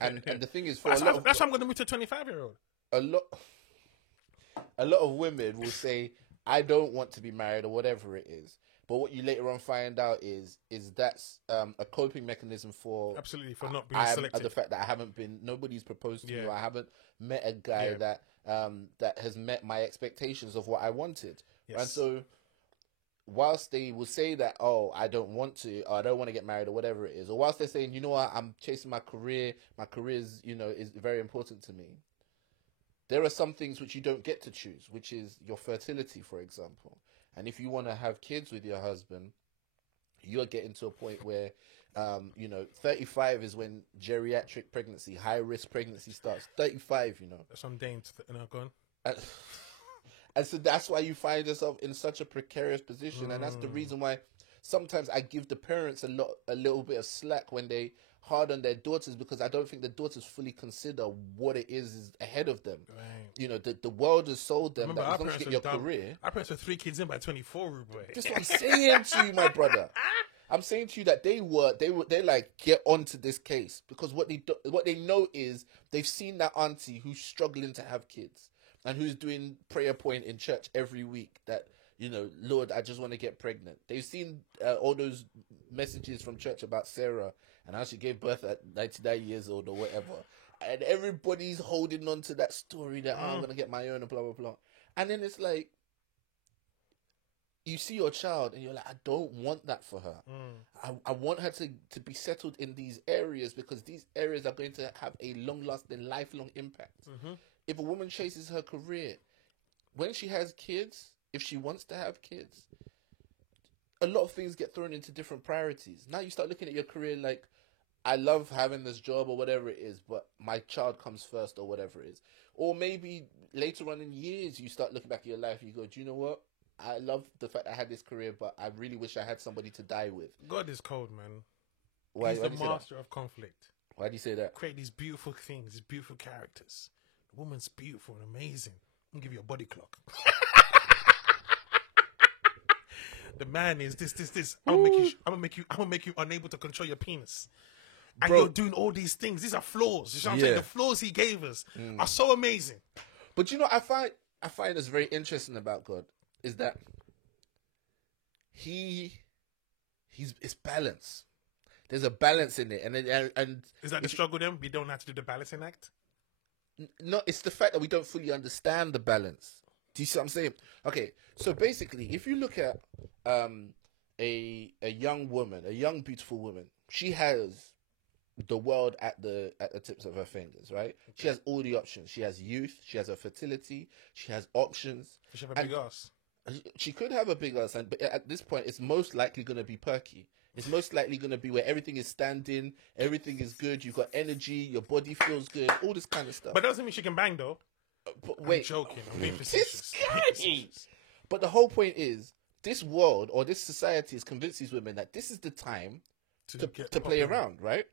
And the thing is, that's why I'm going to move to a 25-year-old. A lot of women will say, I don't want to be married or whatever it is. But what you later on find out is that's a coping mechanism for absolutely for not being selected. The fact that I haven't been, nobody's proposed to me, or I haven't met a guy that has met my expectations of what I wanted. Yes. And so, whilst they will say that, oh, I don't want to, or I don't want to get married or whatever it is, or whilst they're saying, you know what, I'm chasing my career is, is very important to me. There are some things which you don't get to choose, which is your fertility, for example. And if you want to have kids with your husband, you're getting to a point where, 35 is when geriatric pregnancy, high-risk pregnancy starts. 35, Some dames, gone. And so that's why you find yourself in such a precarious position. And that's the reason why sometimes I give the parents a little bit of slack when they hard on their daughters, because I don't think the daughters fully consider what it is ahead of them. Right. The world has sold them that as long as you get your career. Our parents were 3 kids in by 24, Rubai. That's what I'm saying to you, my brother. I'm saying to you that they're like, get onto this case, because what they know is they've seen that auntie who's struggling to have kids and who's doing prayer point in church every week that, Lord, I just want to get pregnant. They've seen all those messages from church about Sarah and how she gave birth at 99 years old or whatever. And everybody's holding on to that story that I'm going to get my own and blah, blah, blah. And then it's like, you see your child and you're like, I don't want that for her. I want her to be settled in these areas, because these areas are going to have a long-lasting, lifelong impact. If a woman chases her career, when she has kids, if she wants to have kids, a lot of things get thrown into different priorities. Now you start looking at your career like, I love having this job or whatever it is, but my child comes first or whatever it is. Or maybe later on in years, you start looking back at your life and you go, do you know what? I love the fact I had this career, but I really wish I had somebody to die with. God is cold, man. Why He's the master of conflict. Why do you say that? Create these beautiful things, these beautiful characters. The woman's beautiful and amazing. I'm gonna give you a body clock. The man is this. I'm gonna make you unable to control your penis. And you're doing all these things. These are flaws. You know what I'm saying? The flaws he gave us are so amazing. But I find this very interesting about God is that it's balance. There's a balance in it, and is that the struggle? Then we don't have to do the balancing act. No, it's the fact that we don't fully understand the balance. Do you see what I'm saying? Okay, so basically, if you look at a young woman, a young beautiful woman, she has the world at the tips of her fingers, right? Okay. She has all the options. She has youth. She has her fertility. She has options. She should have a big ass. She could have a big ass, but at this point, it's most likely going to be perky. It's most likely going to be where everything is standing, everything is good, you've got energy, your body feels good, all this kind of stuff. But that doesn't mean she can bang, though. But wait. I'm joking. I'm being facetious. But the whole point is, this world or this society has convinced these women that this is the time to play around, right?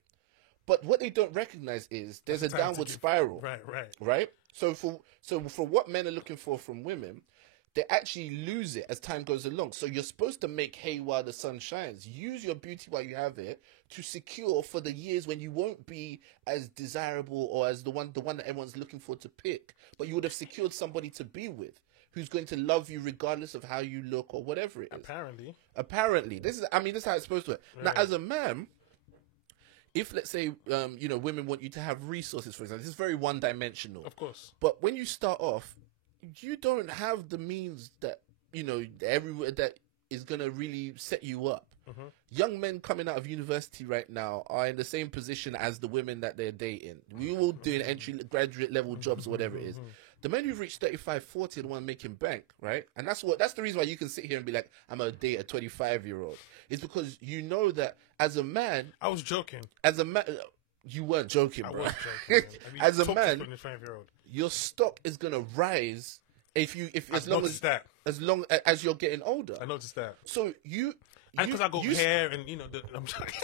But what they don't recognize is there's a downward spiral. Right? So for what men are looking for from women, they actually lose it as time goes along. So you're supposed to make hay while the sun shines. Use your beauty while you have it to secure for the years when you won't be as desirable or as the one that everyone's looking for to pick. But you would have secured somebody to be with who's going to love you regardless of how you look or whatever it is. Apparently. This is how it's supposed to work. Right. Now, as a man, if let's say, women want you to have resources, for example, this is very one-dimensional. Of course. But when you start off, you don't have the means that everywhere that is gonna really set you up. Young men coming out of university right now are in the same position as the women that they're dating. We all doing entry graduate level jobs or whatever it is. The men who've reached 35, 40 are the one making bank, right? And that's the reason why you can sit here and be like, I'm gonna date a 25-year-old. It's because you know that as a man, I was joking. As a man, you weren't joking, bro. I was joking. As a man, your stock is gonna rise as long as you're getting older. I noticed that. So because I got hair and I'm joking.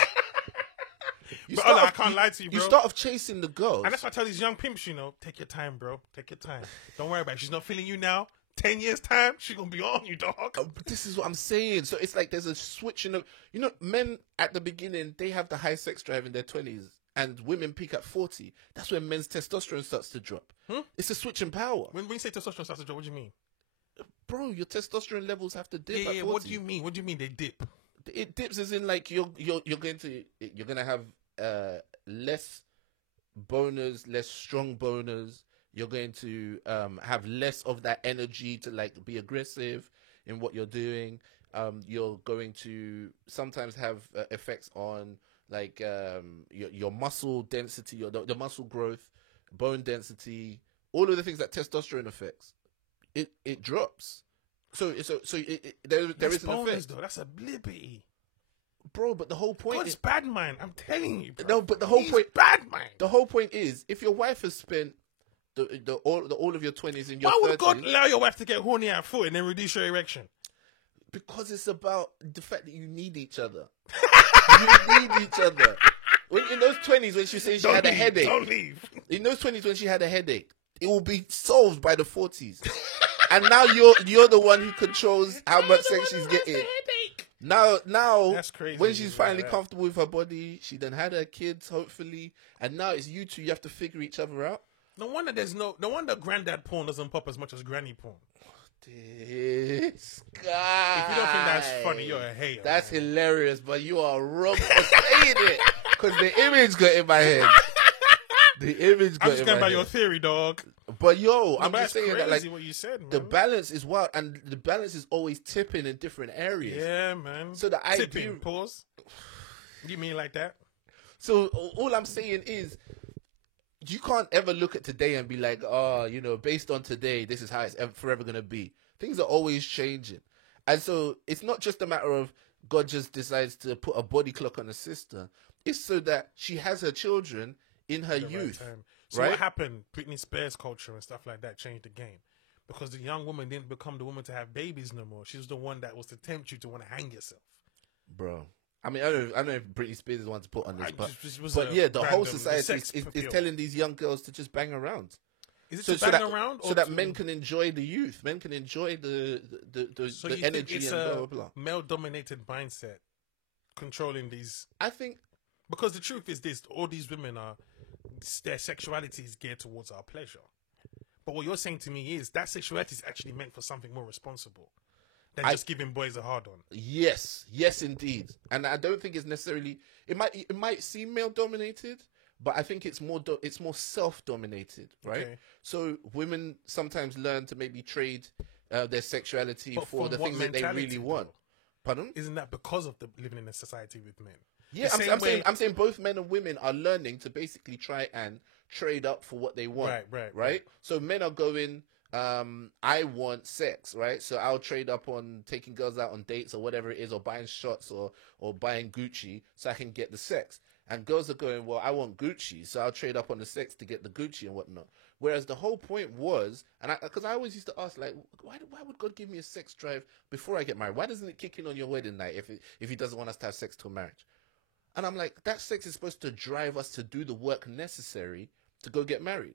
I can't lie to you, bro. You start off chasing the girls. And that's why I tell these young pimps, take your time, bro. Take your time. Don't worry about it. She's not feeling you now. 10 years time, she's going to be on you, dog. But this is what I'm saying. So it's like there's a switch in men at the beginning, they have the high sex drive in their 20s. And women peak at 40. That's when men's testosterone starts to drop. It's a switch in power. When you say testosterone starts to drop, what do you mean? Bro, your testosterone levels have to dip at 40. What do you mean? What do you mean they dip? It dips as in like you're gonna have less boners, less strong boners. You're going to have less of that energy to like be aggressive in what you're doing. You're going to sometimes have effects on like your muscle density, the muscle growth, bone density, all of the things that testosterone affects. It drops. So there is an effect. Though. That's a liberty. Bro, but the whole point is bad mind. I'm telling you, bro. No, but the whole point bad mind. The whole point is if your wife has spent all of your 20s in your 30s. Why would God allow your wife to get horny at 40 and then reduce your erection? Because it's about the fact that you need each other. You need each other. In those 20s when she said she had a headache. Don't leave. In those 20s when she had a headache, it will be solved by the 40s. And now you're the one who controls how much sex she's getting. Now that's crazy, when she's finally comfortable with her body, she then had her kids, hopefully, and now it's you two. You have to figure each other out. No wonder granddad porn doesn't pop as much as granny porn. This guy. If you don't think that's funny, you're a hater. That's hilarious, but you are wrong for saying it because the image got in my head. The image got in my head. I'm just going by your theory, dog. But I'm just saying that like what you said, man. The balance is wild, and the balance is always tipping in different areas. Yeah, man. So the idea, tipping, pause. You mean like that? So all I'm saying is, you can't ever look at today and be like, based on today, this is how it's forever gonna be. Things are always changing, and so it's not just a matter of God just decides to put a body clock on a sister. It's so that she has her children in her youth. Right. So what happened? Britney Spears culture and stuff like that changed the game because the young woman didn't become the woman to have babies no more. She was the one that was to tempt you to want to hang yourself. Bro, I mean, I don't know if Britney Spears is the one to put on this, but the whole society is telling these young girls to just bang around. Is it bang around? So that men can enjoy the youth, men can enjoy the energy and blah, blah, blah. Male-dominated mindset controlling these. I think because the truth is this: all these women their sexuality is geared towards our pleasure. But what you're saying to me is that sexuality is actually meant for something more responsible than just giving boys a hard on. Yes, indeed. And I don't think it's necessarily. It might seem male dominated, but I think it's more self dominated, right? Okay. So women sometimes learn to maybe trade their sexuality for the things that they really want. Pardon? Isn't that because of the living in a society with men? Yeah, I'm saying both men and women are learning to basically try and trade up for what they want. Right. So men are going, I want sex, right? So I'll trade up on taking girls out on dates or whatever it is, or buying shots or buying Gucci so I can get the sex. And girls are going, well, I want Gucci, so I'll trade up on the sex to get the Gucci and whatnot. Whereas the whole point was, because I always used to ask, like, why would God give me a sex drive before I get married? Why doesn't it kick in on your wedding night if he doesn't want us to have sex till marriage? And I'm like, that sex is supposed to drive us to do the work necessary to go get married.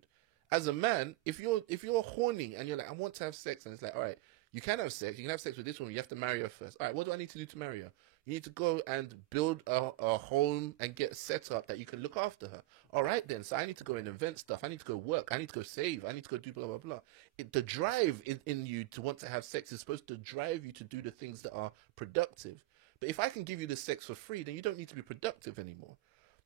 As a man, if you're horny and you're like, I want to have sex, and it's like, all right, you can have sex. You can have sex with this woman. You have to marry her first. All right, what do I need to do to marry her? You need to go and build a home and get set up that you can look after her. All right, then. So I need to go and invent stuff. I need to go work. I need to go save. I need to go do blah, blah, blah. The drive in you to want to have sex is supposed to drive you to do the things that are productive. But if I can give you the sex for free, then you don't need to be productive anymore.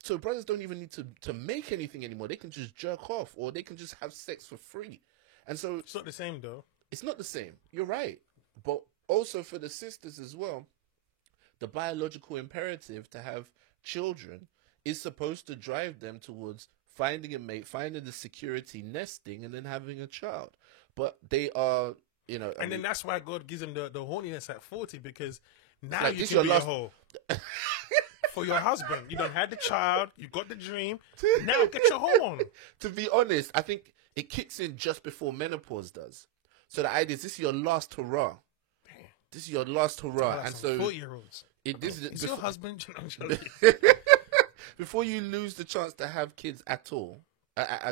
So brothers don't even need to make anything anymore. They can just jerk off, or they can just have sex for free. And so it's not the same, though. It's not the same. You're right. But also for the sisters as well, the biological imperative to have children is supposed to drive them towards finding a mate, finding the security, nesting, and then having a child. But they are, you know... And then that's why God gives them the horniness at 40, because now like, you this can be your a hoe. For your husband. You done had the child, you got the dream, now get your hoe on. To be honest, I think it kicks in just before menopause does. So the idea is this is your last hurrah. Damn. This is your last hurrah. And so 4-year-olds. Is your husband? Before you lose the chance to have kids at all,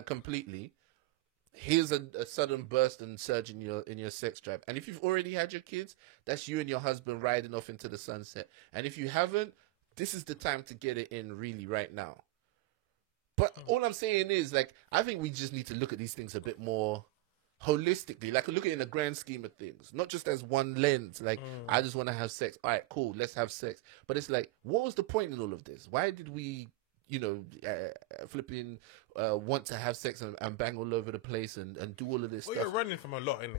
completely, here's a sudden burst and surge in your sex drive. And if you've already had your kids, that's you and your husband riding off into the sunset. And if you haven't, this is the time to get it in really right now. But all I'm saying is, like, I think we just need to look at these things a bit more holistically, like look at it in the grand scheme of things, not just as one lens. Like, I just want to have sex. All right, cool, let's have sex. But it's like, what was the point in all of this? Why did we, flipping want to have sex and bang all over the place and do all of this stuff? You're running from a lot, innit?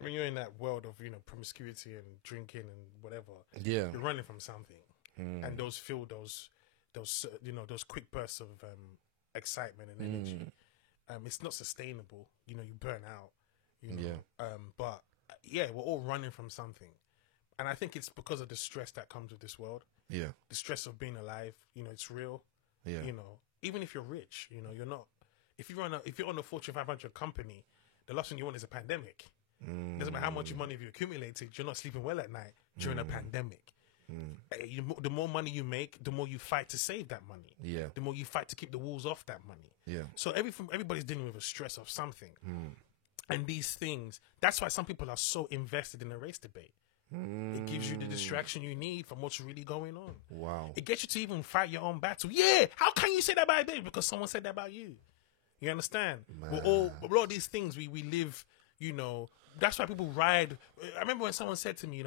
When you're in that world of promiscuity and drinking and whatever, you're running from something, and those quick bursts of excitement and energy. It's not sustainable. You burn out. But we're all running from something, and I think it's because of the stress that comes with this world. Yeah, the stress of being alive. It's real. Yeah, even if you're rich, you're not. If you're on a Fortune 500 company, the last thing you want is a pandemic. Doesn't matter how much money you've accumulated, you're not sleeping well at night during a pandemic. The more money you make, the more you fight to save that money. Yeah. The more you fight to keep the walls off that money. Yeah. So everybody's dealing with a stress of something. And these things, that's why some people are so invested in the race debate. It gives you the distraction you need from what's really going on. Wow. It gets you to even fight your own battle. Yeah. How can you say that about me? Because someone said that about you. You understand? We're all these things we live, that's why people ride. I remember when someone said to me,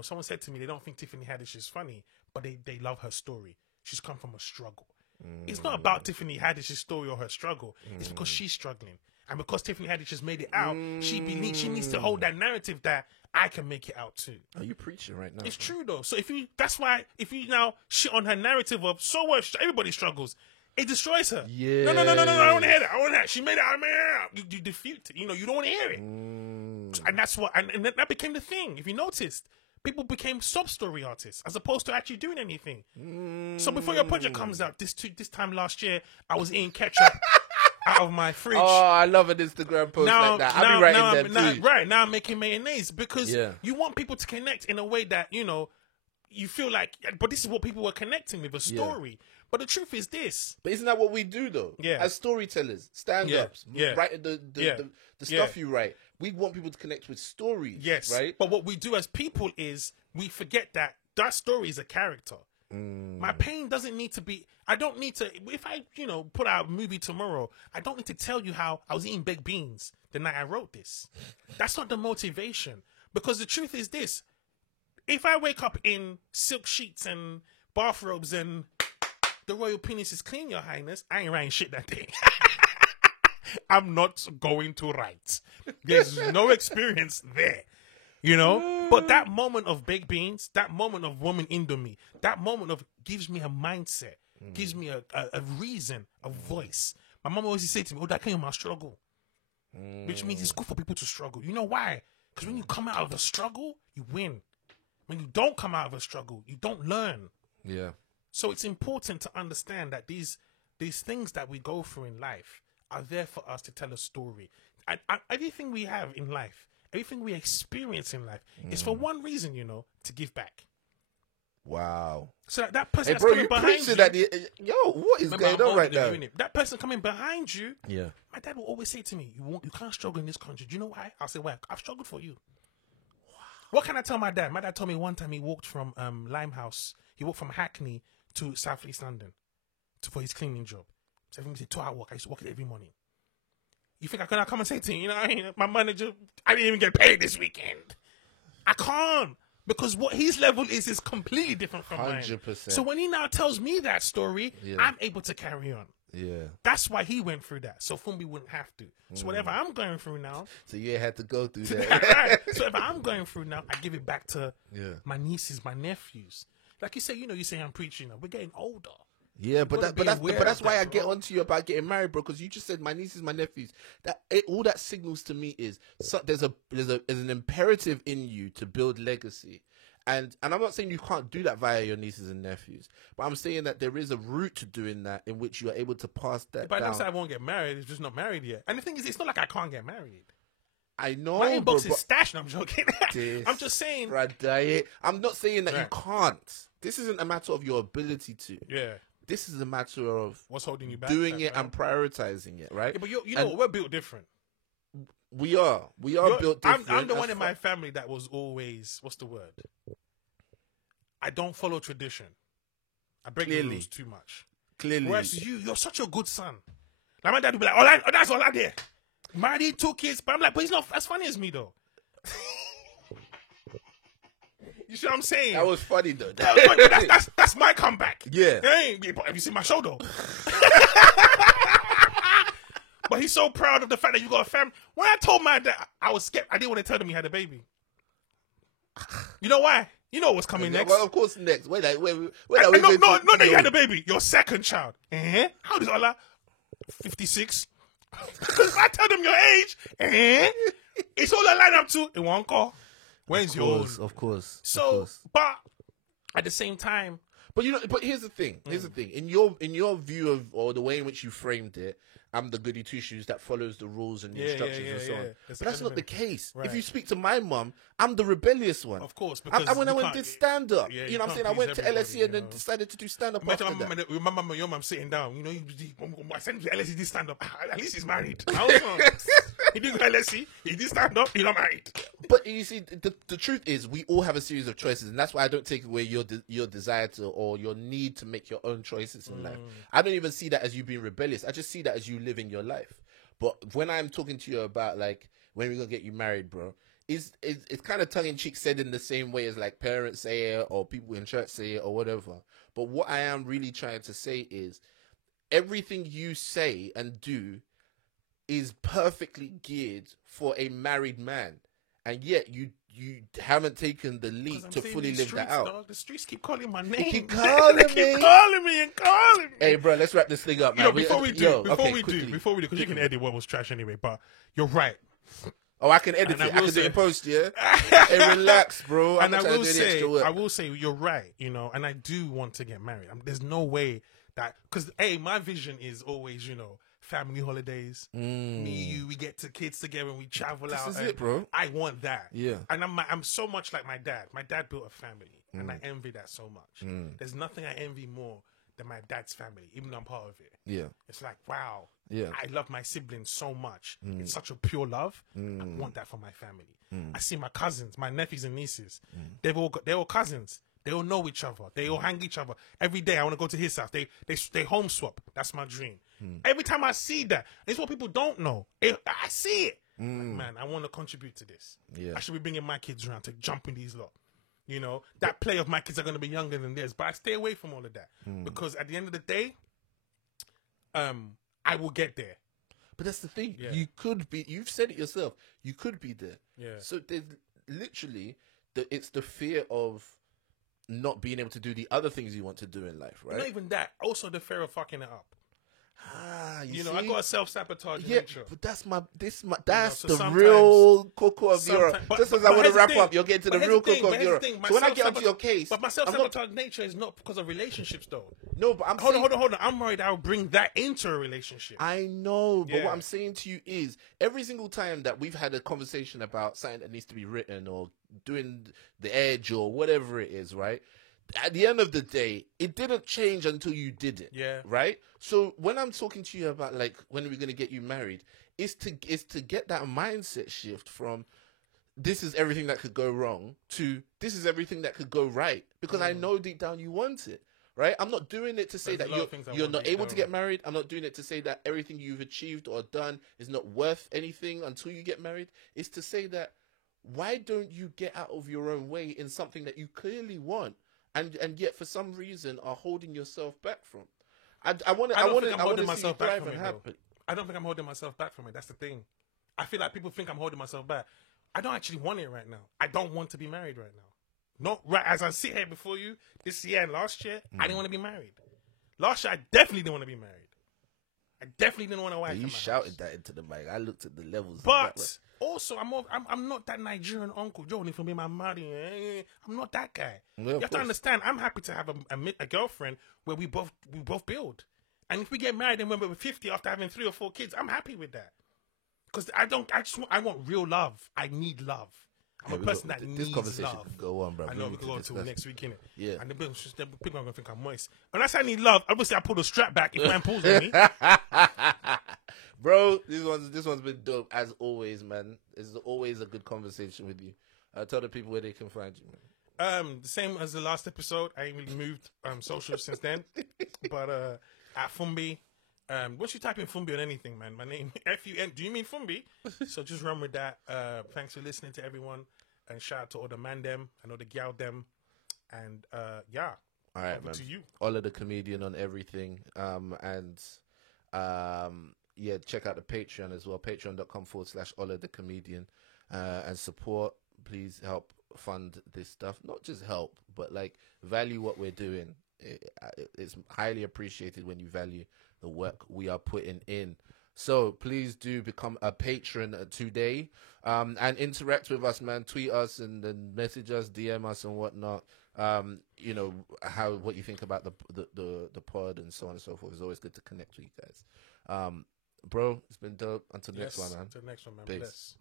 someone said to me, they don't think Tiffany Haddish is funny, but they love her story. She's come from a struggle. It's not about Tiffany Haddish's story or her struggle. It's because she's struggling. And because Tiffany Haddish has made it out, she needs to hold that narrative that I can make it out too. Are you preaching right now? It's true though. So if you now shit on her narrative of so what, everybody struggles, it destroys her. Yeah. No. I don't want to hear that. I want that. She made it. I made it out. You defute it. You don't want to hear it. And that's what. And that became the thing. If you noticed, people became sub-story artists as opposed to actually doing anything. So before your project comes out, this time last year, I was eating ketchup out of my fridge. Oh, I love an Instagram post like that. I'll be writing them too. Right, now I'm making mayonnaise because you want people to connect in a way that, you feel like, but this is what people were connecting with, a story. Yeah. But the truth is this. But isn't that what we do though? Yeah. As storytellers, stand-ups, write the stuff you write. We want people to connect with stories. Yes. Right? But what we do as people is we forget that story is a character. My pain doesn't need to be, I don't need to, if I, put out a movie tomorrow, I don't need to tell you how I was eating baked beans the night I wrote this. That's not the motivation. Because the truth is this. If I wake up in silk sheets and bathrobes and the royal penis is clean, Your Highness, I ain't writing shit that day. I'm not going to write. There's no experience there, But that moment of baked beans, that moment of woman Indomie, that moment of gives me a mindset, gives me a reason, a voice. My mom always say to me, that came from my struggle. Which means it's good for people to struggle. You know why? Because when you come out of a struggle, you win. When you don't come out of a struggle, you don't learn. Yeah. So it's important to understand that these things that we go through in life are there for us to tell a story. And everything we have in life, everything we experience in life is for one reason, to give back. Wow. So that person that's coming behind you... what is going on right now? That person coming behind you... Yeah. My dad will always say to me, you can't struggle in this country. Do you know why? I'll say, why? I've struggled for you. Wow. What can I tell my dad? My dad told me one time he walked from Limehouse. He walked from Hackney to South East London for his cleaning job. So every 2-hour walk. I used to walk it every morning. You think I cannot come and say to you, my manager, I didn't even get paid this weekend. I can't. Because what his level is completely different from 100%. Mine. So when he now tells me that story, I'm able to carry on. Yeah. That's why he went through that. So Fumbi wouldn't have to. So whatever I'm going through now. So you had to go through that. Right. So whatever I'm going through now, I give it back to my nieces, my nephews. Like you say, you say I'm preaching. We're getting older. Yeah, but that's why I get onto you about getting married, bro. Because you just said my nieces, my nephews. All that signals to me is there's an imperative in you to build legacy, and I'm not saying you can't do that via your nieces and nephews, but I'm saying that there is a route to doing that in which you are able to pass that. But I down. don't say I won't get married. It's just not married yet. And the thing is, it's not like I can't get married. I know. My inbox is stashed. I'm joking. I'm just saying. I'm not saying that you can't. This isn't a matter of your ability to. Yeah. This is a matter of what's holding you back, doing it and prioritizing it, right? Yeah, but you know, we're built different. We are built different. I'm the one in my family that was always, what's the word? I don't follow tradition. I break the rules too much. Clearly. Whereas you're such a good son. Like my dad would be like, oh, that's all I did. Married 2 kids, but I'm like, but he's not as funny as me though. You see what I'm saying? That was funny though. That's my comeback. Yeah. Hey, have you seen my show though? But he's so proud of the fact that you got a family. When I told my dad, I was scared. I didn't want to tell him he had a baby. You know why? You know what's coming next. Well, of course, next. Wait, not that you had a baby. Your second child. How old is Allah? 56. I tell them your age. It's all I line up to in one call. When's yours? Of course. So, but at the same time, but here's the thing. In your view of, or the way in which you framed it, I'm the goody two shoes that follows the rules and the instructions and so on. But that's not the case. Right. If you speak to my mum, I'm the rebellious one. Of course, because when I did stand up, you know what I'm saying? I went to LSE and then decided to do stand up after that. Your mum sitting down. You know, I sent him to LSE. Did stand up. At least he's married. He did go LSE. He did stand up. He's not married. But you see, the truth is, we all have a series of choices, and that's why I don't take away your desire to or your need to make your own choices in life. I don't even see that as you being rebellious. I just see that as you living your life. But when I'm talking to you about like when we're gonna get you married, bro, it's kind of tongue in cheek said in the same way as like parents say it or people in church say it or whatever. But what I am really trying to say is everything you say and do is perfectly geared for a married man, and yet you haven't taken the leap to fully live that out. Dog, the streets keep calling my name. They keep calling me. Keep calling me. Hey, bro, let's wrap this thing up, man. Before we do, because you can edit what was trash anyway. But you're right. Oh, I can edit it. I can do it in post, yeah. Hey, relax, bro. And I will say, you're right. You know, and I do want to get married. There's no way that because my vision is always, family holidays. Me, you, we get to kids together and we travel out. This is it, bro. I want that. Yeah. And I'm so much like my dad. My dad built a family, and I envy that so much. There's nothing I envy more than my dad's family, even though I'm part of it. Yeah. It's like, wow. Yeah. I love my siblings so much. It's such a pure love. I want that for my family. I see my cousins, my nephews and nieces. They're all cousins. They all know each other. They all hang each other. Every day I want to go to his house. They home swap. That's my dream. Every time I see that, it's what people don't know. I see it. Man, I want to contribute to this. Yeah. I should be bringing my kids around to jump in these lot. That play of my kids are going to be younger than theirs, but I stay away from all of that because at the end of the day, I will get there. But that's the thing. Yeah. You could be. You've said it yourself. You could be there. Yeah. So there's literally it's the fear of not being able to do the other things you want to do in life, right? Not even that. Also the fear of fucking it up. You know, I got a self-sabotage nature. But that's the real cocoa of Europe. Just as I want to wrap up, you're getting to the real cocoa of Europe. So when I get onto your case... But my self-sabotage nature is not because of relationships, though. No, but I'm Hold on. I'm worried I'll bring that into a relationship. I know, but what I'm saying to you is, every single time that we've had a conversation about something that needs to be written or doing the edge or whatever it is, right? At the end of the day, it didn't change until you did it. Yeah. Right? So when I'm talking to you about like when we're gonna get you married, is to get that mindset shift from this is everything that could go wrong to this is everything that could go right. Because I know deep down you want it. Right? I'm not doing it to say that you're not able to get married. I'm not doing it to say that everything you've achieved or done is not worth anything until you get married. It's to say that why don't you get out of your own way in something that you clearly want? And yet, for some reason, are holding yourself back from. I want I don't think I'm to holding see you myself back thrive from and it, happy. though. I don't think I'm holding myself back from it. That's the thing. I feel like people think I'm holding myself back. I don't actually want it right now. I don't want to be married right now. Not right as I sit here before you this year and last year. I didn't want to be married. Last year, I definitely didn't want to be married. I definitely didn't want to wife. You shouted that into the mic. I looked at the levels. But also, I'm not that Nigerian uncle Johnny from my money. I'm not that guy. Yeah, you have to understand. I'm happy to have a girlfriend where we both build. And if we get married and when we're 50 after having 3 or 4 kids, I'm happy with that. Because I want real love. I need love. I'm a person that needs this conversation love. Could go on, bro. I know we could go until next week, innit? Yeah. And the people are gonna think I'm moist. When I say I need love, obviously I pull the strap back if man pulls on me. Bro, this one's been dope as always, man. It's always a good conversation with you. Tell the people where they can find you, man. The same as the last episode. I ain't really moved social since then. But at Fumbi, once you type in Fumbi on anything, man, my name F-U-N. Do you mean Fumbi? So just run with that. Thanks for listening to everyone, and shout out to all the man them and all the gal them, and yeah. All right, man. To you, Ola the Comedian on everything, yeah, check out the Patreon as well. Patreon.com/Ola the Comedian, and support. Please help fund this stuff. Not just help, but like value what we're doing. It's highly appreciated when you value the work we are putting in. So please do become a patron today, and interact with us, man. Tweet us and then message us, DM us and whatnot. You know what you think about the pod and so on and so forth. It's always good to connect with you guys. Bro, it's been dope. Until next one, man. Until next one, man. Peace. Bless.